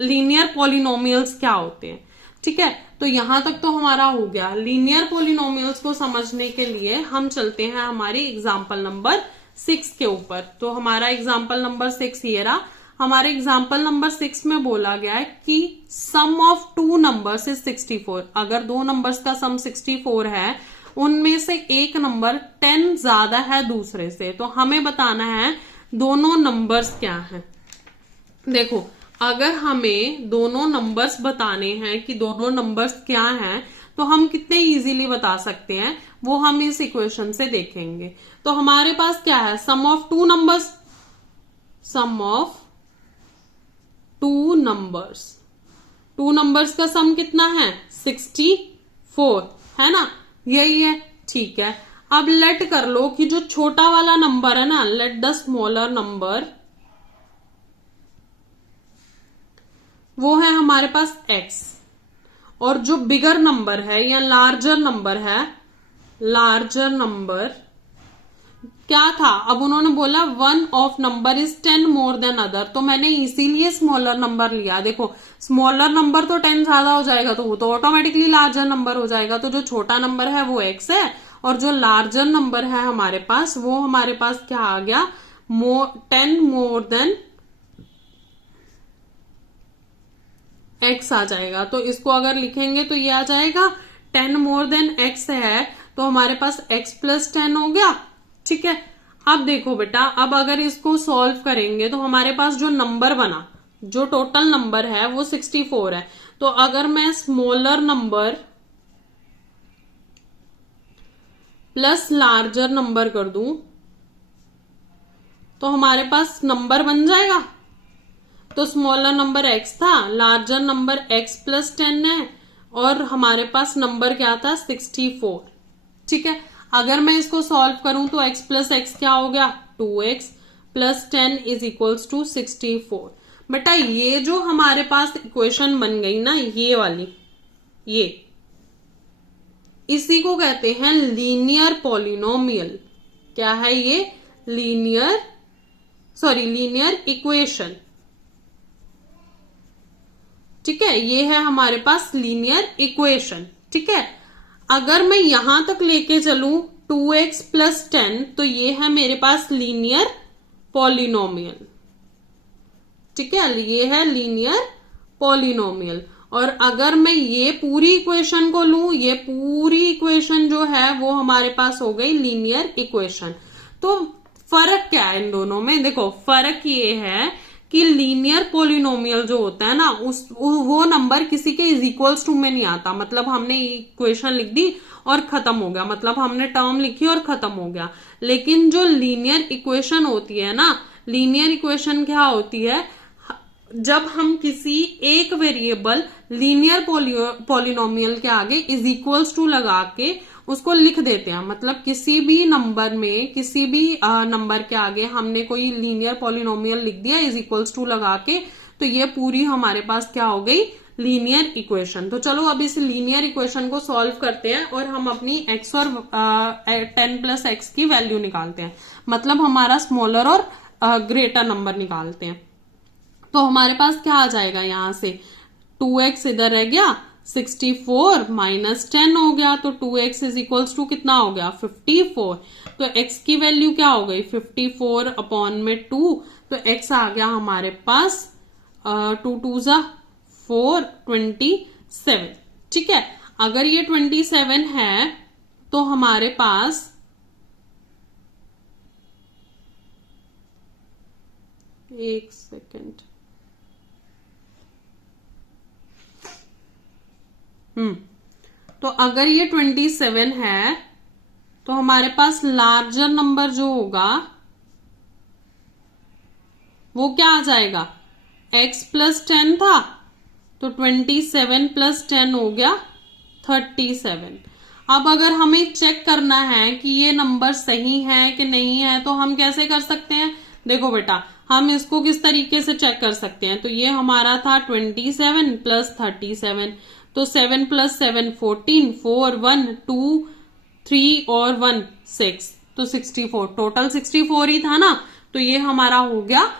लीनियर पॉलिनोमियल्स क्या होते हैं। ठीक है, तो यहां तक तो हमारा हो गया। लीनियर पॉलिनोमियल्स को समझने के लिए हम चलते हैं हमारी एग्जाम्पल नंबर 6 के ऊपर। तो हमारा एग्जाम्पल नंबर 6 ये रहा। हमारे एग्जाम्पल नंबर 6 में बोला गया है कि सम ऑफ 2 नंबर्स इज 64। अगर 2 नंबर्स का सम 64 है, उनमें से एक नंबर 10 ज्यादा है दूसरे से, तो हमें बताना है दोनों नंबर्स क्या हैं। देखो, अगर हमें दोनों नंबर्स बताने हैं कि दोनों नंबर्स क्या हैं, तो हम कितने इजीली बता सकते हैं, वो हम इस इक्वेशन से देखेंगे। तो हमारे पास क्या है, sum of 2 numbers, sum of 2 numbers, 2 numbers का सम कितना है 64, है ना, यही है। ठीक है, अब लेट कर लो कि जो छोटा वाला नंबर है ना, लेट द स्मॉलर नंबर, वो है हमारे पास x, और जो बिगर नंबर है या लार्जर नंबर है, लार्जर नंबर क्या था, अब उन्होंने बोला one of number is 10 more than other, तो मैंने इसीलिए स्मॉलर नंबर लिया। देखो स्मॉलर नंबर तो 10 ज्यादा हो जाएगा तो वो तो ऑटोमेटिकली लार्जर नंबर हो जाएगा, तो जो छोटा नंबर है वो x है, और जो लार्जर नंबर है हमारे पास, वो हमारे पास क्या आ गया, 10 मोर देन x आ जाएगा। तो इसको अगर लिखेंगे तो ये आ जाएगा 10 मोर देन x है, तो हमारे पास x प्लस 10 हो गया। ठीक है, अब देखो बेटा, अब अगर इसको सॉल्व करेंगे तो हमारे पास जो नंबर बना, जो टोटल नंबर है वो 64 है। तो अगर मैं smaller number plus larger number कर दूं तो हमारे पास नंबर बन जाएगा। तो स्मॉलर नंबर x था, लार्जर नंबर x प्लस 10 है, और हमारे पास नंबर क्या था, 64। ठीक है, अगर मैं इसको सॉल्व करूं तो x प्लस एक्स क्या हो गया, 2x plus 10 is equals to 64। बेटा ये जो हमारे पास इक्वेशन बन गई ना, ये वाली, ये इसी को कहते हैं लीनियर पॉलिनोमियल। क्या है ये, लीनियर इक्वेशन। ठीक है, ये है हमारे पास लीनियर इक्वेशन। ठीक है, अगर मैं यहां तक लेके चलूं 2x प्लस 10, तो ये है मेरे पास लीनियर पॉलिनोमियल। ठीक है, ये है लीनियर पॉलिनोमियल। और अगर मैं ये पूरी इक्वेशन को लूं, ये पूरी इक्वेशन जो है वो हमारे पास हो गई लीनियर इक्वेशन। तो फर्क क्या है इन दोनों में, देखो फर्क ये है कि लीनियर पॉलिनोमियल जो होता है ना, वो नंबर किसी के इज इक्वल्स टू में नहीं आता। मतलब हमने इक्वेशन लिख दी और खत्म हो गया, मतलब हमने टर्म लिखी और खत्म हो गया। लेकिन जो लीनियर इक्वेशन होती है ना, लीनियर इक्वेशन क्या होती है, जब हम किसी एक वेरिएबल लीनियर पॉलिनोमियल के आगे इज इक्वल्स टू लगा के उसको लिख देते हैं। मतलब किसी भी नंबर में, किसी भी नंबर के आगे हमने कोई लीनियर पॉलिनोमियल लिख दिया इज इक्वल्स टू लगा के, तो ये पूरी हमारे पास क्या हो गई, लीनियर इक्वेशन। तो चलो अब इस लीनियर इक्वेशन को सॉल्व करते हैं और हम अपनी x और 10 प्लस एक्स की वैल्यू निकालते हैं। मतलब हमारा स्मॉलर और ग्रेटर नंबर निकालते हैं। तो हमारे पास क्या आ जाएगा, यहां से 2x इधर रह गया, 64 माइनस 10 हो गया, तो 2x इज इक्वल्स टू कितना हो गया, 54। तो x की वैल्यू क्या हो गई, 54 अपॉन में 2, तो x आ गया हमारे पास 2 2 जा 4, 27। ठीक है, अगर ये 27 है तो हमारे पास एक सेकेंड, तो अगर ये 27 है तो हमारे पास लार्जर नंबर जो होगा वो क्या आ जाएगा, x प्लस 10 था, तो 27 प्लस 10 हो गया 37। अब अगर हमें चेक करना है कि ये नंबर सही है कि नहीं है, तो हम कैसे कर सकते हैं, देखो बेटा हम इसको किस तरीके से चेक कर सकते हैं। तो ये हमारा था 27 प्लस 37, तो 7 प्लस 7 14, 4 1 2 3 और 1 6, तो 64, टोटल 64 ही था ना। तो ये हमारा हो गया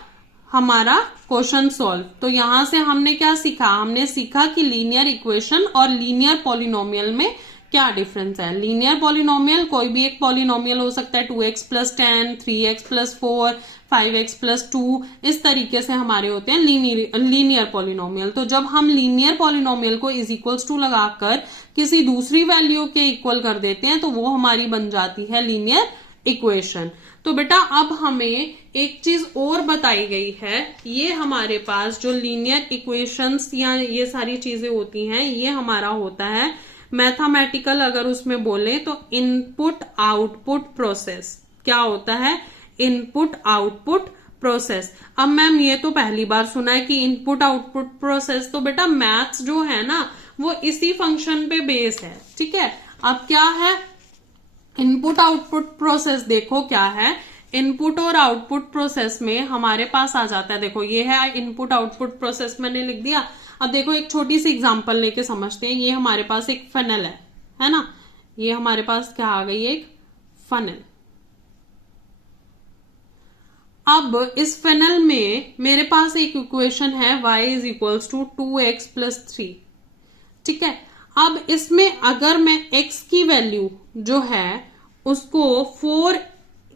हमारा क्वेश्चन सॉल्व। तो यहां से हमने क्या सीखा, हमने सीखा कि लीनियर इक्वेशन और लीनियर पॉलिनोमियल में क्या डिफरेंस है। लीनियर पॉलिनोमियल कोई भी एक पॉलिनोमियल हो सकता है, 2x plus 10, 3x plus 4, 5x plus 2, इस तरीके से हमारे होते हैं लीनियर पॉलिनोमियल। तो जब हम लीनियर पॉलिनोमियल को इज इक्वल्स टू लगाकर किसी दूसरी वैल्यू के इक्वल कर देते हैं तो वो हमारी बन जाती है लीनियर इक्वेशन। तो बेटा अब हमें एक चीज और बताई गई है, ये हमारे पास जो लीनियर इक्वेशंस या ये सारी चीजें होती हैं, ये हमारा होता है मैथमेटिकल, अगर उसमें बोले तो इनपुट आउटपुट प्रोसेस। क्या होता है, इनपुट आउटपुट प्रोसेस। अब मैम ये तो पहली बार सुना है कि इनपुट आउटपुट प्रोसेस, तो बेटा मैथ्स जो है ना वो इसी फंक्शन पे बेस है। ठीक है, अब क्या है, इनपुट आउटपुट प्रोसेस देखो क्या है, इनपुट और आउटपुट प्रोसेस में हमारे पास आ जाता है, देखो ये है इनपुट आउटपुट प्रोसेस मैंने लिख दिया। अब देखो एक छोटी सी एग्जांपल लेके समझते हैं। ये हमारे पास एक फनल है ना, ये हमारे पास क्या आ गई, एक फनल। अब इस फनल में मेरे पास एक इक्वेशन है y is equals to 2x plus 3, ठीक है। अब इसमें अगर मैं x की वैल्यू जो है उसको 4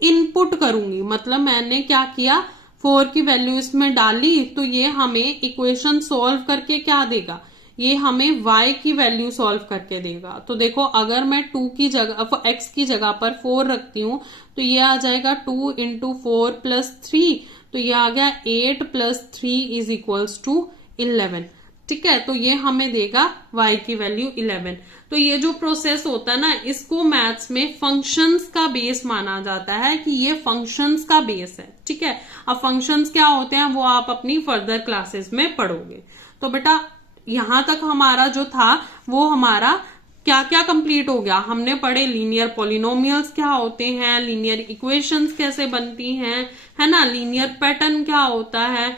इनपुट करूंगी, मतलब मैंने क्या किया, 4 की वैल्यू इसमें डाली, तो ये हमें इक्वेशन सॉल्व करके क्या देगा, ये हमें y की वैल्यू सॉल्व करके देगा। तो देखो अगर मैं 2 की जगह x की जगह पर 4 रखती हूं तो ये आ जाएगा 2 इंटू 4 प्लस 3, तो ये आ गया 8 प्लस 3 इज इक्वल्स टू 11, ठीक है। तो ये हमें देगा y की वैल्यू 11। तो ये जो प्रोसेस होता है ना, इसको मैथ्स में फंक्शंस का बेस माना जाता है कि ये फंक्शंस का बेस है, ठीक है। अब फंक्शंस क्या होते हैं वो आप अपनी फर्दर क्लासेस में पढ़ोगे। तो बेटा यहां तक हमारा जो था वो हमारा क्या क्या कंप्लीट हो गया, हमने पढ़े लीनियर पॉलिनोमियल्स क्या होते हैं, लीनियर इक्वेशंस कैसे बनती हैं, है ना, लीनियर पैटर्न क्या होता है।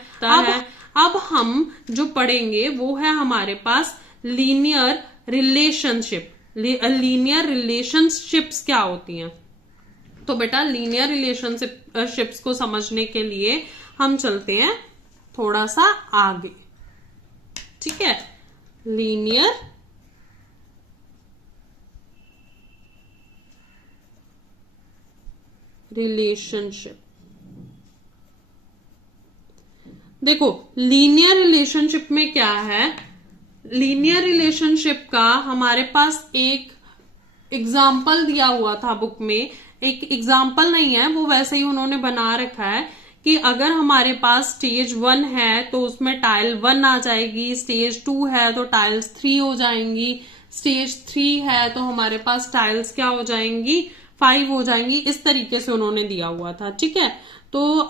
अब हम जो पढ़ेंगे वो है हमारे पास लीनियर रिलेशनशिप। लीनियर रिलेशनशिप्स क्या होती हैं, तो बेटा लीनियर रिलेशनशिप्स को समझने के लिए हम चलते हैं थोड़ा सा आगे, ठीक है। लीनियर रिलेशनशिप, देखो लीनियर रिलेशनशिप में क्या है, लीनियर रिलेशनशिप का हमारे पास एक एग्जाम्पल दिया हुआ था बुक में। एक एग्जाम्पल नहीं है वो, वैसे ही उन्होंने बना रखा है कि अगर हमारे पास स्टेज 1 है तो उसमें टाइल 1 आ जाएगी, स्टेज 2 है तो टाइल्स 3 हो जाएंगी, स्टेज 3 है तो हमारे पास टाइल्स क्या हो जाएंगी, 5 हो जाएंगी। इस तरीके से उन्होंने दिया हुआ था, ठीक है। तो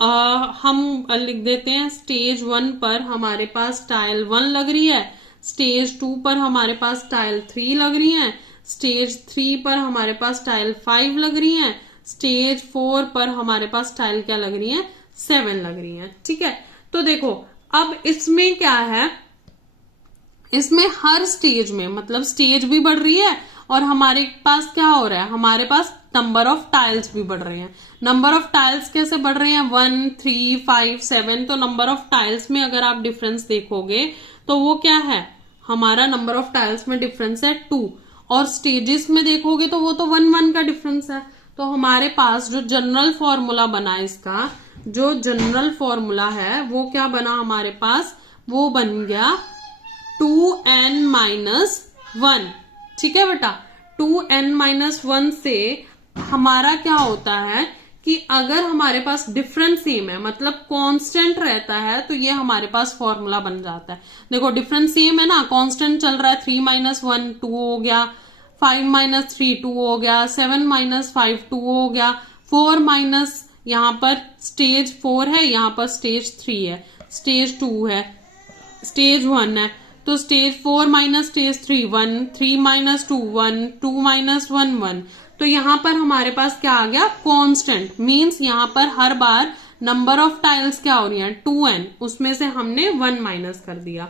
हम लिख देते हैं स्टेज 1 पर हमारे पास टाइल 1 लग रही है, स्टेज 2 पर हमारे पास टाइल 3 लग रही है, स्टेज 3 पर हमारे पास टाइल 5 लग रही है, स्टेज 4 पर हमारे पास टाइल क्या लग रही है, 7 लग रही है, ठीक है। तो देखो अब इसमें क्या है, इसमें हर स्टेज में मतलब स्टेज भी बढ़ रही है और हमारे पास क्या हो रहा है, हमारे पास नंबर ऑफ टाइल्स भी बढ़ रहे हैं। नंबर ऑफ टाइल्स कैसे बढ़ रहे हैं, 1 3 5 7, तो नंबर ऑफ टाइल्स में अगर आप डिफरेंस देखोगे तो वो क्या है, हमारा नंबर ऑफ टाइल्स में डिफरेंस है 2, और स्टेजेस में देखोगे तो वो तो 1 1 का डिफरेंस है। तो हमारे पास जो जनरल फॉर्मूला बना, इसका जो जनरल फॉर्मूला है वो क्या बना हमारे पास, वो बन गया 2n-1, ठीक है बेटा। 2n-1 से हमारा क्या होता है कि अगर हमारे पास डिफरेंस सेम है मतलब कांस्टेंट रहता है तो ये हमारे पास फॉर्मूला बन जाता है। देखो डिफरेंस सेम है ना, कांस्टेंट चल रहा है, 3-1 2 हो गया, 5-3 2 हो गया, 7-5 2 हो गया, 4- यहाँ पर स्टेज 4 है, यहाँ पर स्टेज 3 है, स्टेज 2 है, स्टेज 1 है, तो स्टेज 4 स्टेज 3 1, 3-2 1, 2-1 1। तो यहां पर हमारे पास क्या आ गया, कांस्टेंट, मींस यहां पर हर बार नंबर ऑफ टाइल्स क्या हो रही है, 2n, उसमें से हमने 1 माइनस कर दिया।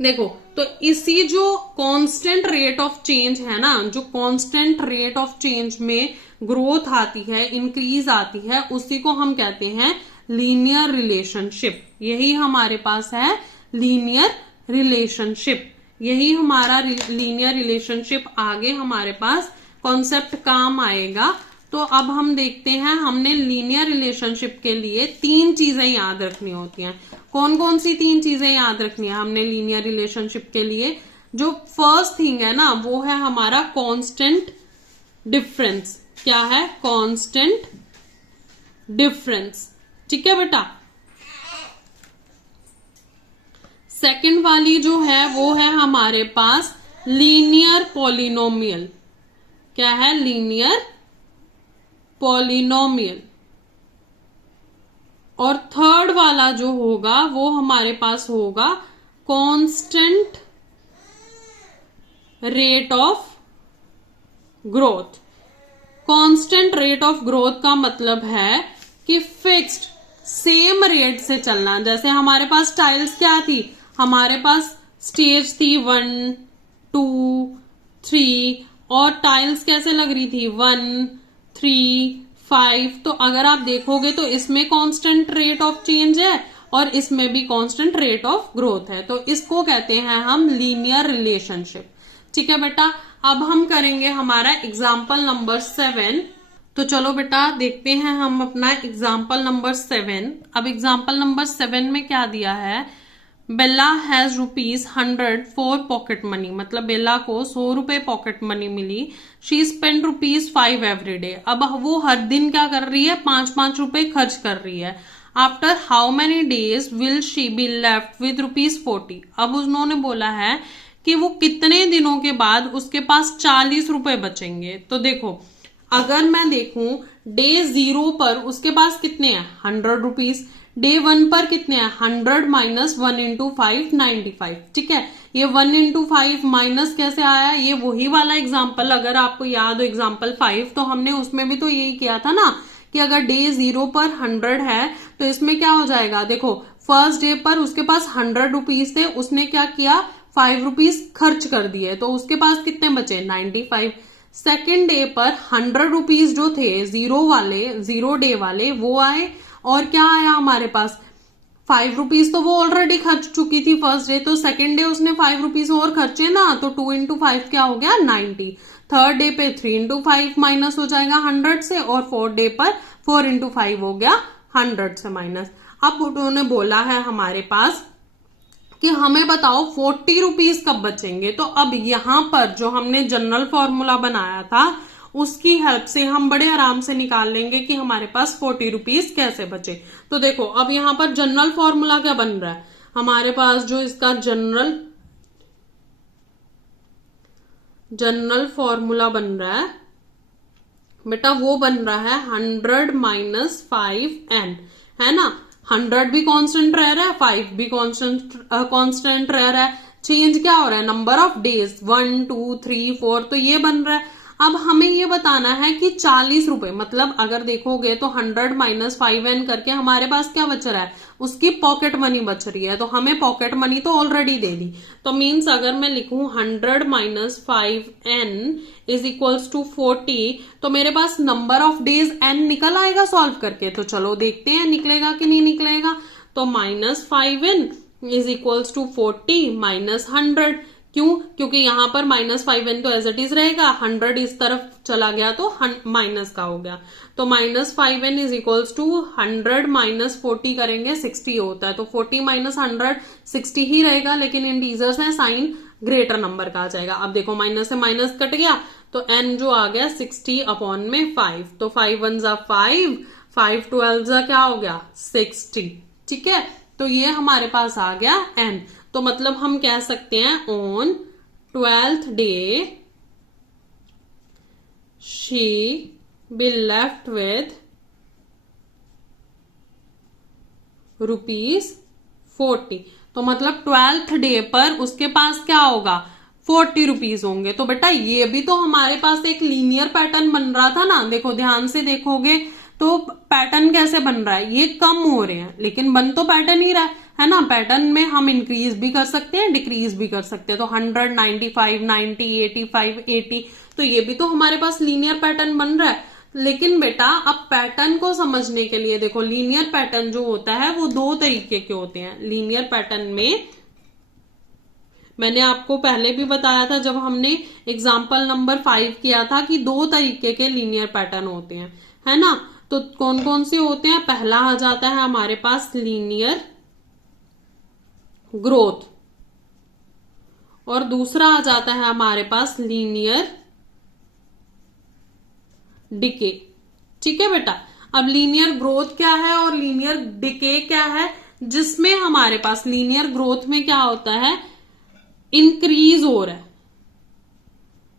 देखो तो इसी जो कांस्टेंट रेट ऑफ चेंज है ना, जो कांस्टेंट रेट ऑफ चेंज में ग्रोथ आती है, इंक्रीज आती है, उसी को हम कहते हैं लीनियर रिलेशनशिप। यही हमारे पास है लीनियर रिलेशनशिप, यही हमारा लीनियर रिलेशनशिप आगे हमारे पास कॉन्सेप्ट काम आएगा। तो अब हम देखते हैं, हमने लीनियर रिलेशनशिप के लिए 3 चीजें याद रखनी होती हैं। कौन कौन सी 3 चीजें याद रखनी है हमने लीनियर रिलेशनशिप के लिए? जो फर्स्ट थिंग है ना वो है हमारा कांस्टेंट डिफरेंस। क्या है? कांस्टेंट डिफरेंस, ठीक है बेटा। सेकंड वाली जो है वो है हमारे पास लीनियर पॉलिनोमियल। क्या है? Linear polynomial. और थर्ड वाला जो होगा वो हमारे पास होगा constant rate of growth. Constant rate of growth का मतलब है कि फिक्स्ड सेम रेट से चलना। जैसे हमारे पास टाइल्स क्या थी, हमारे पास स्टेज थी 1 2 3 और टाइल्स कैसे लग रही थी 1 3 5। तो अगर आप देखोगे तो इसमें कांस्टेंट रेट ऑफ चेंज है और इसमें भी कांस्टेंट रेट ऑफ ग्रोथ है। तो इसको कहते हैं हम लीनियर रिलेशनशिप। ठीक है बेटा, अब हम करेंगे हमारा एग्जाम्पल नंबर 7। तो चलो बेटा देखते हैं हम अपना एग्जाम्पल नंबर 7। अब एग्जाम्पल नंबर 7 में क्या दिया है, Bela has ₹100 for pocket money, मतलब बेला को 100 रुपए पॉकेट मनी मिली। She spend ₹5 every day. अब वो हर दिन क्या कर रही है, 5-5 रुपए खर्च कर रही है। After how many days will she be left with ₹40। अब उन्होंने बोला है कि वो कितने दिनों के बाद उसके पास 40 रुपए बचेंगे। तो देखो अगर मैं देखूं डे 0 पर उसके पास कितने हैं 100 रुपीज, डे 1 पर कितने हैं 100 माइनस 1 इंटू 5 95। ठीक है, ये 1 इंटू 5 माइनस कैसे आया, ये वही वाला एग्जाम्पल अगर आपको याद हो एग्जाम्पल 5, तो हमने उसमें भी तो यही किया था ना कि अगर डे 0 पर 100 है तो इसमें क्या हो जाएगा, देखो फर्स्ट डे पर उसके पास 100 रुपीज थे, उसने क्या किया 5 रुपीज खर्च कर दिए, तो उसके पास कितने बचे 95। सेकेंड डे पर 100 रुपीज जो थे 0 डे वाले वो आए और क्या आया हमारे पास 5 रुपीज, तो वो ऑलरेडी खर्च चुकी थी फर्स्ट डे, तो सेकेंड डे उसने 5 रुपीज और खर्चे ना, तो 2 इंटू 5 क्या हो गया 90। थर्ड डे पे 3 इंटू 5 माइनस हो जाएगा 100 से और फोर्थ डे पर 4 इंटू 5 हो गया 100 से माइनस। अब उन्होंने बोला है हमारे पास कि हमें बताओ 40 रुपीज कब बचेंगे। तो अब यहां पर जो हमने जनरल फॉर्मूला बनाया था उसकी हेल्प से हम बड़े आराम से निकाल लेंगे कि हमारे पास 40 रुपीज कैसे बचे। तो देखो अब यहां पर जनरल फॉर्मूला क्या बन रहा है हमारे पास, जो इसका जनरल फॉर्मूला बन रहा है बेटा वो बन रहा है 100 माइनस 5n, है ना। 100 भी कांस्टेंट रह रहा है, 5 भी कांस्टेंट रह रहा है, चेंज क्या हो रहा है नंबर ऑफ डेज 1 2 3 4, तो ये बन रहा है। अब हमें ये बताना है कि 40 रुपए, मतलब अगर देखोगे तो 100 माइनस 5n करके हमारे पास क्या बच रहा है, उसकी पॉकेट मनी बच रही है, तो हमें पॉकेट मनी तो ऑलरेडी दे दी। तो मीन्स अगर मैं लिखूं 100 minus 5n is equals to 40, तो मेरे पास नंबर ऑफ डेज n निकल आएगा सॉल्व करके। तो चलो देखते हैं निकलेगा कि नहीं निकलेगा। तो minus 5n is equals to 40 minus 100, क्यों, क्योंकि यहां पर माइनस 5n तो एज इट इज रहेगा, 100 इस तरफ चला गया तो माइनस का हो गया। तो minus 5n is equals to 100 minus 40 करेंगे 60 होता है, तो 40 माइनस 100 60 ही रहेगा, लेकिन इंटीजर्स है साइन ग्रेटर नंबर का आ जाएगा। अब देखो माइनस से माइनस कट गया तो n जो आ गया 60 अपॉन में 5, तो 5 1 जा 5, 5 12 जा क्या हो गया 60। ठीक है, तो ये हमारे पास आ गया n। तो मतलब हम कह सकते हैं on 12th day she be left with ₹40। तो मतलब 12th डे पर उसके पास क्या होगा 40 रुपीज होंगे। तो बेटा ये भी तो हमारे पास एक लीनियर पैटर्न बन रहा था ना, देखो ध्यान से देखोगे तो पैटर्न कैसे बन रहा है, ये कम हो रहे हैं लेकिन बन तो पैटर्न ही रहा है ना। पैटर्न में हम इंक्रीज भी कर सकते हैं डिक्रीज भी कर सकते हैं, तो 100 95 90 85 80, तो ये भी तो हमारे पास लीनियर पैटर्न बन रहा है। लेकिन बेटा अब पैटर्न को समझने के लिए देखो लीनियर पैटर्न जो होता है वो 2 तरीके के होते हैं। लीनियर पैटर्न में मैंने आपको पहले भी बताया था जब हमने एग्जाम्पल नंबर 5 किया था कि 2 तरीके के लीनियर पैटर्न होते हैं, है ना। तो कौन कौन से होते हैं, पहला आ जाता है हमारे पास लीनियर ग्रोथ और दूसरा आ जाता है हमारे पास लीनियर डिके। ठीक है बेटा, अब लीनियर ग्रोथ क्या है और लीनियर डिके क्या है, जिसमें हमारे पास लीनियर ग्रोथ में क्या होता है इंक्रीज हो रहा है,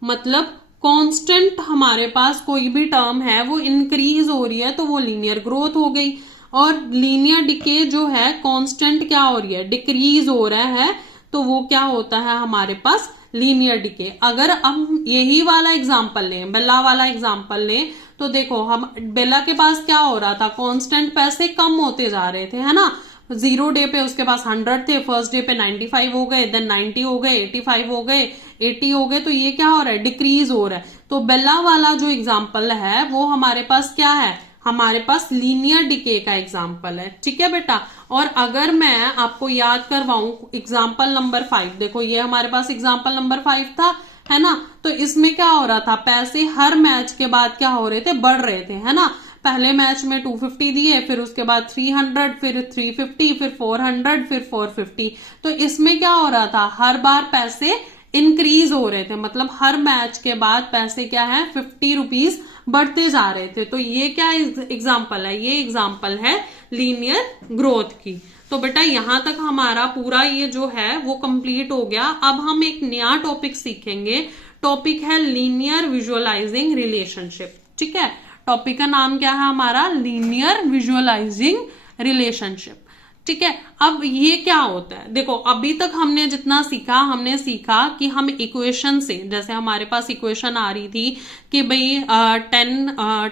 मतलब कांस्टेंट हमारे पास कोई भी टर्म है वो इंक्रीज हो रही है तो वो लीनियर ग्रोथ हो गई। और लीनियर डिके जो है कांस्टेंट क्या हो रही है डिक्रीज हो रहा है, तो वो क्या होता है हमारे पास लीनियर डिके। अगर हम यही वाला एग्जांपल लें, बेला वाला एग्जांपल लें, तो देखो हम बेला के पास क्या हो रहा था, कांस्टेंट पैसे कम होते जा रहे थे, है ना। 0 डे पे उसके पास 100 थे, फर्स्ट डे पे 95 हो गए, देन 90 हो गए, 85 हो गए, 80 हो गए, तो ये क्या हो रहा है, डिक्रीज हो रहा है। तो बेला वाला जो एग्जाम्पल है वो हमारे पास क्या है, हमारे पास लीनियर डिके का एग्जाम्पल है। ठीक है बेटा। और अगर मैं आपको याद करवाऊं एग्जाम्पल नंबर 5, देखो ये हमारे पास एग्जाम्पल नंबर 5 था, है ना। तो इसमें क्या हो रहा था, पैसे हर मैच के बाद क्या हो रहे थे, बढ़ रहे थे, है ना। पहले मैच में 250 दिए, फिर उसके बाद 300, फिर 350, फिर 400, फिर 450। तो इसमें क्या हो रहा था, हर बार पैसे इंक्रीज हो रहे थे, मतलब हर मैच के बाद पैसे क्या है, 50 रुपीज बढ़ते जा रहे थे। तो ये क्या एग्जाम्पल है, ये एग्जाम्पल है लीनियर ग्रोथ की। तो बेटा यहां तक हमारा पूरा ये जो है वो कंप्लीट हो गया। अब हम एक नया टॉपिक सीखेंगे, टॉपिक है लीनियर विजुअलाइजिंग रिलेशनशिप। ठीक है, टॉपिक का नाम क्या है हमारा, लीनियर विजुअलाइजिंग रिलेशनशिप। ठीक है। अब ये क्या होता है, देखो अभी तक हमने जितना सीखा, हमने सीखा कि हम इक्वेशन से, जैसे हमारे पास इक्वेशन आ रही थी कि भाई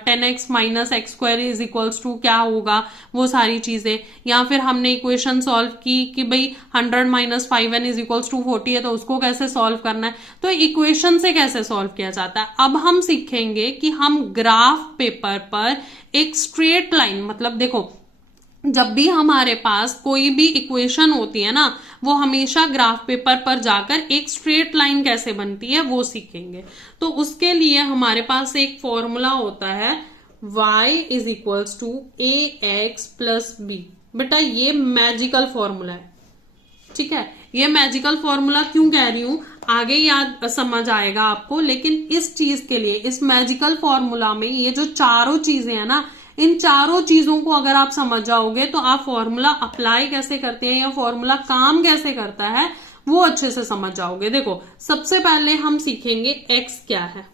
10x minus x square is equals to क्या होगा, वो सारी चीजें, या फिर हमने इक्वेशन सॉल्व की कि भाई 100 minus 5n is equals to 40 है, तो उसको कैसे सॉल्व करना है, तो इक्वेशन से कैसे सॉल्व किया जाता है। अब हम सीखेंगे कि हम ग्राफ पेपर पर एक स्ट्रेट लाइन, मतलब देखो जब भी हमारे पास कोई भी इक्वेशन होती है ना, वो हमेशा ग्राफ पेपर पर जाकर एक स्ट्रेट लाइन कैसे बनती है वो सीखेंगे। तो उसके लिए हमारे पास एक फॉर्मूला होता है y is equals to a x plus b. बेटा ये मैजिकल फॉर्मूला है। ठीक है, ये मैजिकल फॉर्मूला क्यों कह रही हूं, आगे याद समझ आएगा आपको, लेकिन इस चीज के लिए, इस मैजिकल फॉर्मूला में ये जो चारों चीजें हैं ना, इन चारों चीजों को अगर आप समझ जाओगे तो आप फॉर्मूला अप्लाई कैसे करते हैं या फॉर्मूला काम कैसे करता है वो अच्छे से समझ जाओगे। देखो सबसे पहले हम सीखेंगे एक्स क्या है।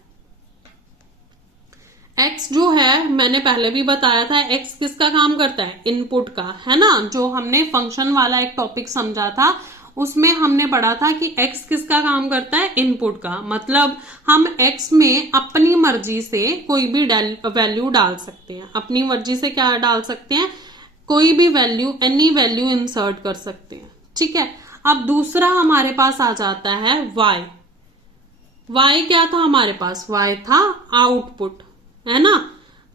एक्स जो है मैंने पहले भी बताया था, एक्स किसका काम करता है, इनपुट का, है ना। जो हमने फंक्शन वाला एक टॉपिक समझा था उसमें हमने पढ़ा था कि x किसका काम करता है, इनपुट का। मतलब हम x में अपनी मर्जी से कोई भी वैल्यू डाल सकते हैं, अपनी मर्जी से क्या डाल सकते हैं, कोई भी वैल्यू, एनी वैल्यू इंसर्ट कर सकते हैं। ठीक है। अब दूसरा हमारे पास आ जाता है y। y क्या था हमारे पास, y था आउटपुट, है ना।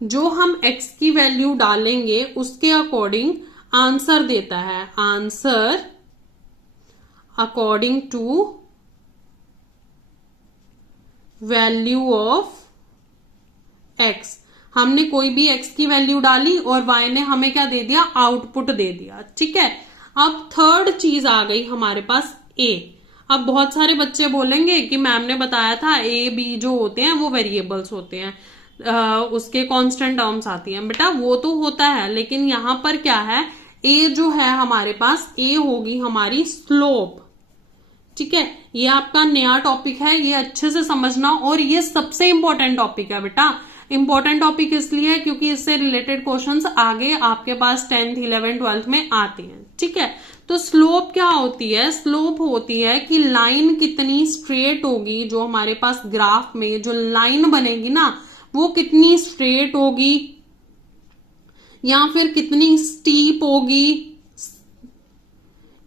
जो हम x की वैल्यू डालेंगे उसके अकॉर्डिंग आंसर देता है, answer according to value of x। हमने कोई भी x की वैल्यू डाली और y ने हमें क्या दे दिया, आउटपुट दे दिया। ठीक है। अब थर्ड चीज आ गई हमारे पास a। अब बहुत सारे बच्चे बोलेंगे कि मैम ने बताया था a b जो होते हैं वो वेरिएबल्स होते हैं, उसके कांस्टेंट टर्म्स आती हैं। बेटा वो तो होता है, लेकिन यहां पर क्या है, a जो है हमारे पास, a होगी हमारी स्लोप। ठीक है, ये आपका नया टॉपिक है, ये अच्छे से समझना, और ये सबसे इंपॉर्टेंट टॉपिक है बेटा। इंपॉर्टेंट टॉपिक इसलिए क्योंकि इससे रिलेटेड क्वेश्चंस आगे आपके पास 10th 11th 12th में आते हैं। ठीक है। तो स्लोप क्या होती है, स्लोप होती है कि लाइन कितनी स्ट्रेट होगी, जो हमारे पास ग्राफ में जो लाइन बनेगी ना वो कितनी स्ट्रेट होगी या फिर कितनी स्टीप होगी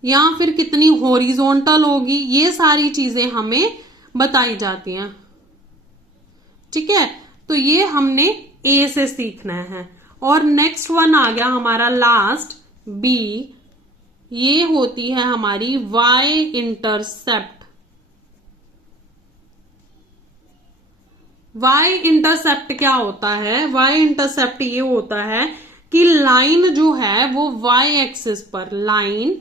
या फिर कितनी हॉरिजॉन्टल होगी, ये सारी चीजें हमें बताई जाती हैं। ठीक है। तो ये हमने ए से सीखना है। और नेक्स्ट वन आ गया हमारा लास्ट बी। ये होती है हमारी वाई इंटरसेप्ट। वाई इंटरसेप्ट क्या होता है, वाई इंटरसेप्ट ये होता है कि लाइन जो है वो वाई एक्सिस पर, लाइन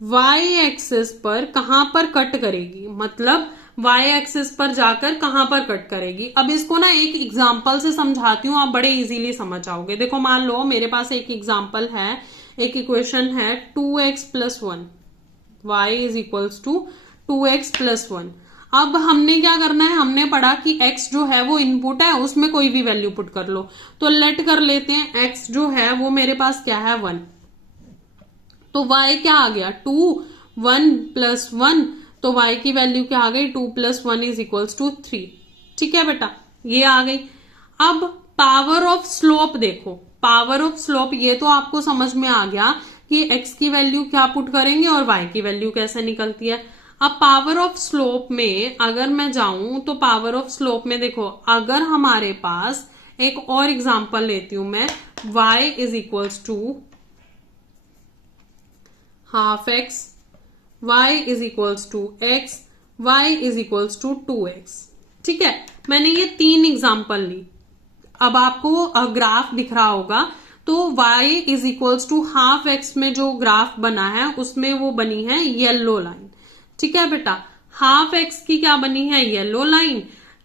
वाई एक्सिस पर कहां पर कट करेगी, मतलब वाई एक्सिस पर जाकर कहां पर कट करेगी। अब इसको ना एक एग्जाम्पल से समझाती हूं, आप बड़े इजीली समझ जाओगे। देखो मान लो मेरे पास एक एग्जाम्पल है, एक इक्वेशन है 2x plus 1, y is equals to 2x plus 1। अब हमने क्या करना है, हमने पढ़ा कि x जो है वो इनपुट है, उसमें कोई भी वैल्यू पुट कर लो। तो लेट कर लेते हैं x जो है वो मेरे पास क्या है 1, तो y क्या आ गया 2, 1 प्लस 1, तो y की वैल्यू क्या आ गई, 2 + 1 = 3। ठीक है बेटा, ये आ गई। अब पावर ऑफ स्लोप देखो, पावर ऑफ स्लोप ये तो आपको समझ में आ गया कि x की वैल्यू क्या पुट करेंगे और y की वैल्यू कैसे निकलती है। अब पावर ऑफ स्लोप में अगर मैं जाऊं तो पावर ऑफ स्लोप में देखो, अगर हमारे पास एक और एग्जांपल लेती हूं मैं, y = ½ x, y = x, y = 2x। ठीक है, मैंने ये 3 एग्जांपल ली। अब आपको ग्राफ दिख रहा होगा, तो y = ½ x में जो ग्राफ बना है उसमें वो बनी है येलो लाइन। ठीक है बेटा, ½ x की क्या बनी है, येलो लाइन।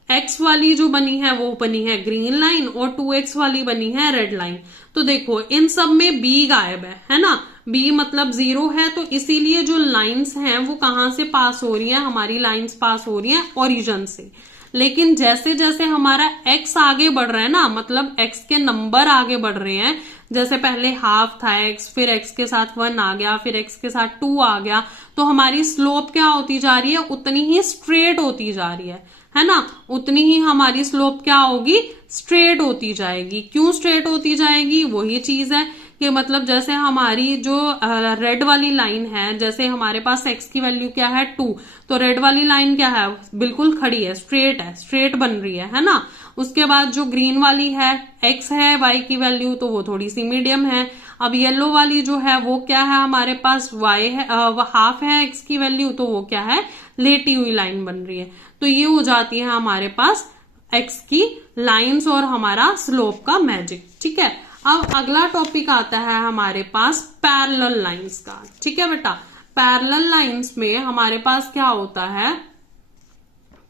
x वाली जो बनी है वो बनी है ग्रीन लाइन और 2x वाली बनी है रेड लाइन। तो देखो इन सब में b गायब है ना, b मतलब 0 है, तो इसीलिए जो लाइंस हैं वो कहां से पास हो रही हैं, हमारी लाइंस पास हो रही हैं ओरिजिन से। लेकिन जैसे जैसे हमारा x आगे बढ़ रहा है ना, मतलब x के नंबर आगे बढ़ रहे हैं, जैसे पहले ½ था x, फिर x के साथ 1 आ गया, फिर x के साथ 2 आ गया, तो हमारी स्लोप क्या होती जा रही है, उतनी ही स्ट्रेट होती जा रही है ना, उतनी ही हमारी स्लोप क्या होगी, स्ट्रेट होती जाएगी। क्यों स्ट्रेट होती जाएगी, वही चीज है कि मतलब जैसे हमारी जो रेड वाली लाइन है, जैसे हमारे पास x की वैल्यू क्या है 2, तो रेड वाली लाइन क्या है, बिल्कुल खड़ी है, स्ट्रेट बन रही है ना। उसके बाद जो ग्रीन वाली है x है, y की वैल्यू, तो वो थोड़ी सी मीडियम है। अब येलो वाली जो है वो क्या है, हमारे पास y है, ½ है x की वैल्यू, तो वो क्या है, लेटी हुई लाइन बन रही है। तो ये हो जाती है हमारे पास x की लाइंस और हमारा स्लोप का मैजिक। ठीक है, अब अगला टॉपिक आता है हमारे पास पैरेलल लाइंस का। ठीक है बेटा, पैरेलल लाइंस में हमारे पास क्या होता है,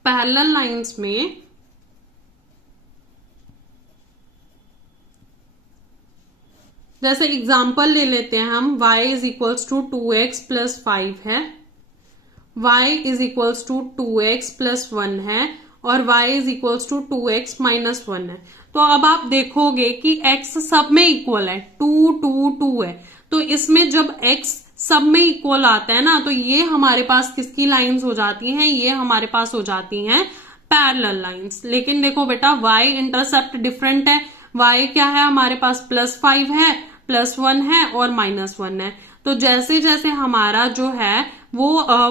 पैरेलल लाइंस में जैसे एग्जांपल ले लेते हैं हम, y = 2x + 5 है, y = 2x + 1 है और y = 2x - 1 है। तो अब आप देखोगे कि x सब में इक्वल है, 2 2 2 है, तो इसमें जब x सब में इक्वल आता है ना, तो ये हमारे पास किसकी लाइंस हो जाती हैं, ये हमारे पास हो जाती हैं पैरेलल लाइंस। लेकिन देखो बेटा y इंटरसेप्ट डिफरेंट है, y क्या है हमारे पास, +5 है, +1 है और -1 है। तो जैसे जैसे हमारा जो है वो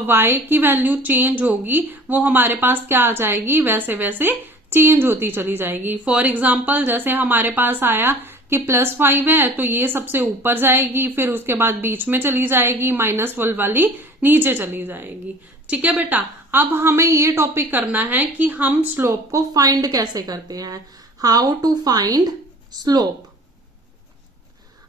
y की वैल्यू चेंज होगी, वो हमारे पास क्या आ जाएगी, वैसे वैसे चेंज होती चली जाएगी। फॉर एग्जाम्पल जैसे हमारे पास आया कि +5 है, तो ये सबसे ऊपर जाएगी, फिर उसके बाद बीच में चली जाएगी, -1 वाली नीचे चली जाएगी। ठीक है बेटा, अब हमें ये टॉपिक करना है कि हम स्लोप को फाइंड कैसे करते हैं, हाउ टू फाइंड स्लोप।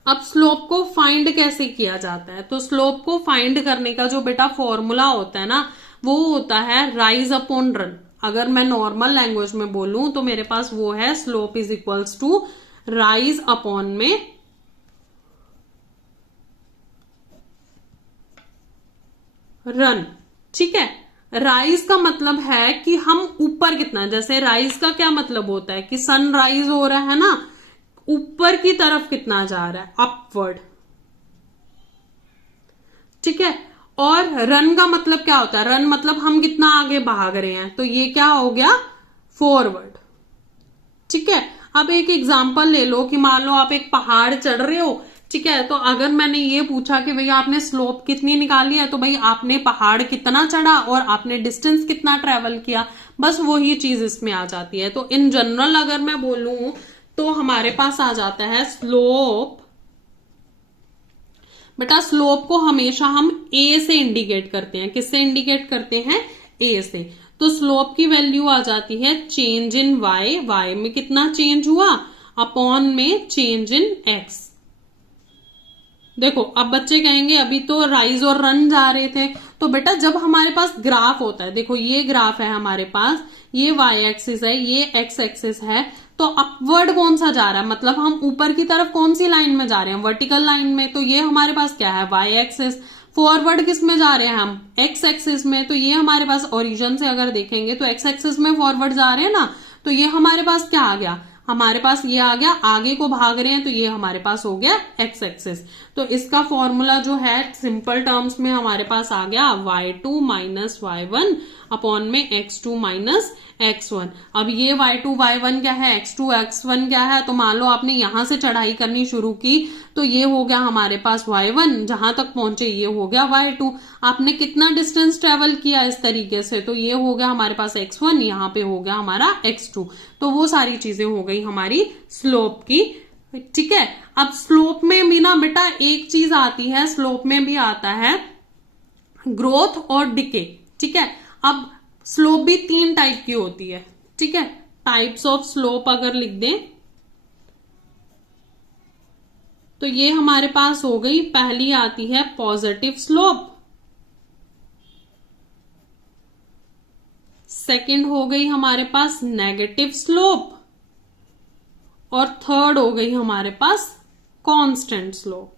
अब स्लोप को फाइंड कैसे किया जाता है, तो स्लोप को फाइंड करने का जो बेटा फॉर्मूला होता है ना, वो होता है राइज अपॉन रन। अगर मैं नॉर्मल लैंग्वेज में बोलूं तो मेरे पास वो है स्लोप = राइज अपॉन में रन। ठीक है, राइज का मतलब है कि हम ऊपर कितना, जैसे राइज का क्या मतलब होता है कि सन राइज हो रहा है ना, ऊपर की तरफ कितना जा रहा है, अपवर्ड। ठीक है, और रन का मतलब क्या होता है, रन मतलब हम कितना आगे भाग रहे हैं, तो ये क्या हो गया, फॉरवर्ड। ठीक है, अब एक एग्जांपल ले लो कि मान लो आप एक पहाड़ चढ़ रहे हो। ठीक है, तो अगर मैंने ये पूछा कि भैया आपने स्लोप कितनी निकाली है, तो भाई आपने पहाड़ कितना चढ़ा और आपने डिस्टेंस कितना ट्रेवल किया, बस वही चीज इसमें आ जाती है। तो इन जनरल अगर मैं बोलूं तो हमारे पास आ जाता है स्लोप। बेटा स्लोप को हमेशा हम ए से इंडिकेट करते हैं, किससे इंडिकेट करते हैं, ए से। तो स्लोप की वैल्यू आ जाती है चेंज इन वाई, वाई में कितना चेंज हुआ, अपॉन में चेंज इन एक्स। देखो अब बच्चे कहेंगे अभी तो राइज और रन जा रहे थे, तो बेटा जब हमारे पास ग्राफ होता है, देखो ये ग्राफ है हमारे पास, ये वाई एक्सिस है, ये एक्स एक्सिस है, तो अपवर्ड कौन सा जा रहा है, मतलब हम ऊपर की तरफ कौन सी लाइन में जा रहे हैं, वर्टिकल लाइन में। तो ये हमारे पास क्या है, वाई एक्सिस। फॉरवर्ड किस में जा रहे हैं हम, एक्स एक्सिस में। तो ये हमारे पास ओरिजिन से अगर देखेंगे तो एक्स एक्सिस में फॉरवर्ड जा रहे हैं ना, तो ये हमारे पास क्या आ गया, हमारे पास ये आ गया, आगे को भाग रहे हैं तो ये हमारे पास हो गया एक्स एक्सिस। तो इसका फॉर्मूला जो है सिंपल टर्म्स में हमारे पास आ गया y2 माइनस y1 अपॉन में x2 माइनस x1। अब ये y2 y1 क्या है, x2 x1 क्या है, तो मान लो आपने यहां से चढ़ाई करनी शुरू की तो ये हो गया हमारे पास y1, जहां तक पहुंचे ये हो गया y2। आपने कितना डिस्टेंस ट्रेवल किया इस तरीके से, तो ये हो गया हमारे पास x1, यहाँ पे हो गया हमारा x2। तो वो सारी चीजें हो गई हमारी स्लोप की। ठीक है, अब स्लोप में भी ना बेटा एक चीज आती है, स्लोप में भी आता है ग्रोथ और डिके। ठीक है, अब स्लोप भी 3 टाइप की होती है। ठीक है, टाइप्स ऑफ स्लोप अगर लिख दें तो ये हमारे पास हो गई, पहली आती है पॉजिटिव स्लोप, सेकंड हो गई हमारे पास नेगेटिव स्लोप, और थर्ड हो गई हमारे पास कांस्टेंट स्लोप।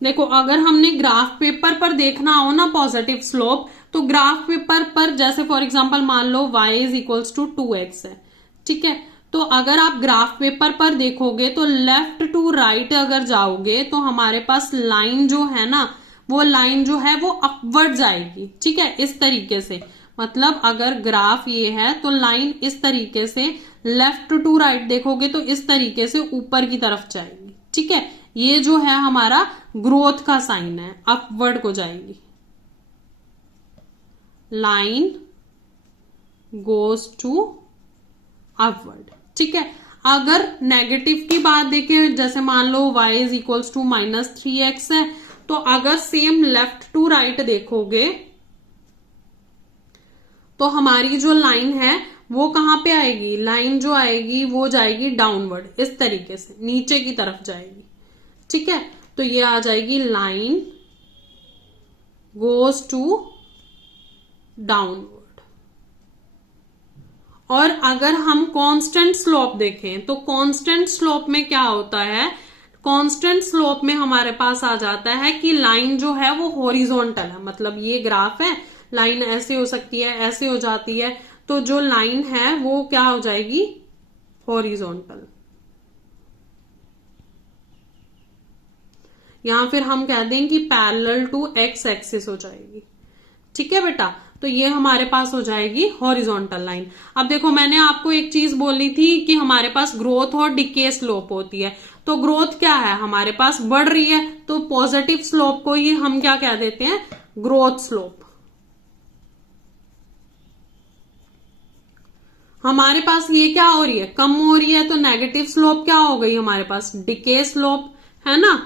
देखो, अगर हमने ग्राफ पेपर पर देखना हो ना पॉजिटिव स्लोप, तो ग्राफ पेपर पर जैसे फॉर एग्जांपल मान लो y is equals to 2x है। ठीक है, तो अगर आप ग्राफ पेपर पर देखोगे तो लेफ्ट टू राइट अगर जाओगे तो हमारे पास लाइन जो है ना, वो लाइन जो है वो अपवर्ड जाएगी। ठीक है, इस तरीके से, मतलब अगर ग्राफ ये है तो लाइन इस तरीके से लेफ्ट टू राइट देखोगे तो इस तरीके से ऊपर की तरफ जाएगी। ठीक है, ये जो है हमारा ग्रोथ का साइन है, अपवर्ड को जाएगी। Line goes to upward. ठीक है, अगर नेगेटिव की बात देखें, जैसे मान लो y is equals to minus 3x है, तो अगर सेम लेफ्ट टू राइट देखोगे तो हमारी जो लाइन है वो कहां पे आएगी, लाइन जो आएगी वो जाएगी डाउनवर्ड, इस तरीके से नीचे की तरफ जाएगी। ठीक है, तो ये आ जाएगी लाइन गोज टू डाउनवर्ड। और अगर हम कांस्टेंट स्लोप देखें तो कांस्टेंट स्लोप में क्या होता है, कांस्टेंट स्लोप में हमारे पास आ जाता है कि लाइन जो है वो हॉरिजॉन्टल है, मतलब ये ग्राफ है, लाइन ऐसे हो सकती है, ऐसे हो जाती है, तो जो लाइन है वो क्या हो जाएगी, हॉरिजॉन्टल। यहां फिर हम कह दें कि पैरेलल टू एक्स एक्सिस हो जाएगी। ठीक है बेटा, तो ये हमारे पास हो जाएगी हॉरिजॉन्टल लाइन। अब देखो, मैंने आपको एक चीज बोली थी कि हमारे पास ग्रोथ और डिके स्लोप होती है, तो ग्रोथ क्या है, हमारे पास बढ़ रही है, तो पॉजिटिव स्लोप को ही हम क्या कह देते हैं, ग्रोथ स्लोप। हमारे पास ये क्या हो रही है, कम हो रही है, तो नेगेटिव स्लोप क्या हो गई हमारे पास, डिके स्लोप, है ना,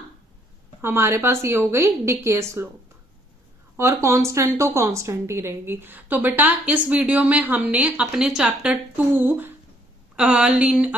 हमारे पास ये हो गई डिके स्लोप। और कांस्टेंट तो कांस्टेंट ही रहेगी। तो बेटा इस वीडियो में हमने अपने chapter 2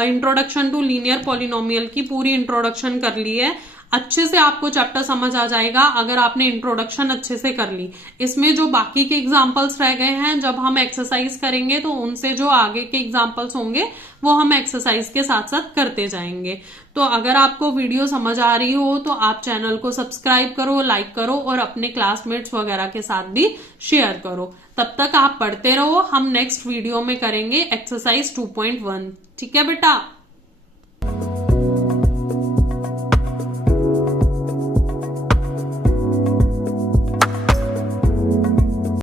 introduction to linear polynomial की पूरी इंट्रोडक्शन कर ली है। अच्छे से आपको चैप्टर समझ आ जाएगा अगर आपने इंट्रोडक्शन अच्छे से कर ली। इसमें जो बाकी के एग्जाम्पल्स रह गए हैं, जब हम एक्सरसाइज करेंगे तो उनसे जो आगे के एग्जाम्पल्स होंगे वो हम एक्सरसाइज के साथ साथ करते जाएंगे। तो अगर आपको वीडियो समझ आ रही हो तो आप चैनल को सब्सक्राइब करो, लाइक करो और अपने क्लासमेट्स वगैरह के साथ भी शेयर करो। तब तक आप पढ़ते रहो, हम नेक्स्ट वीडियो में करेंगे एक्सरसाइज 2.1। ठीक है बेटा।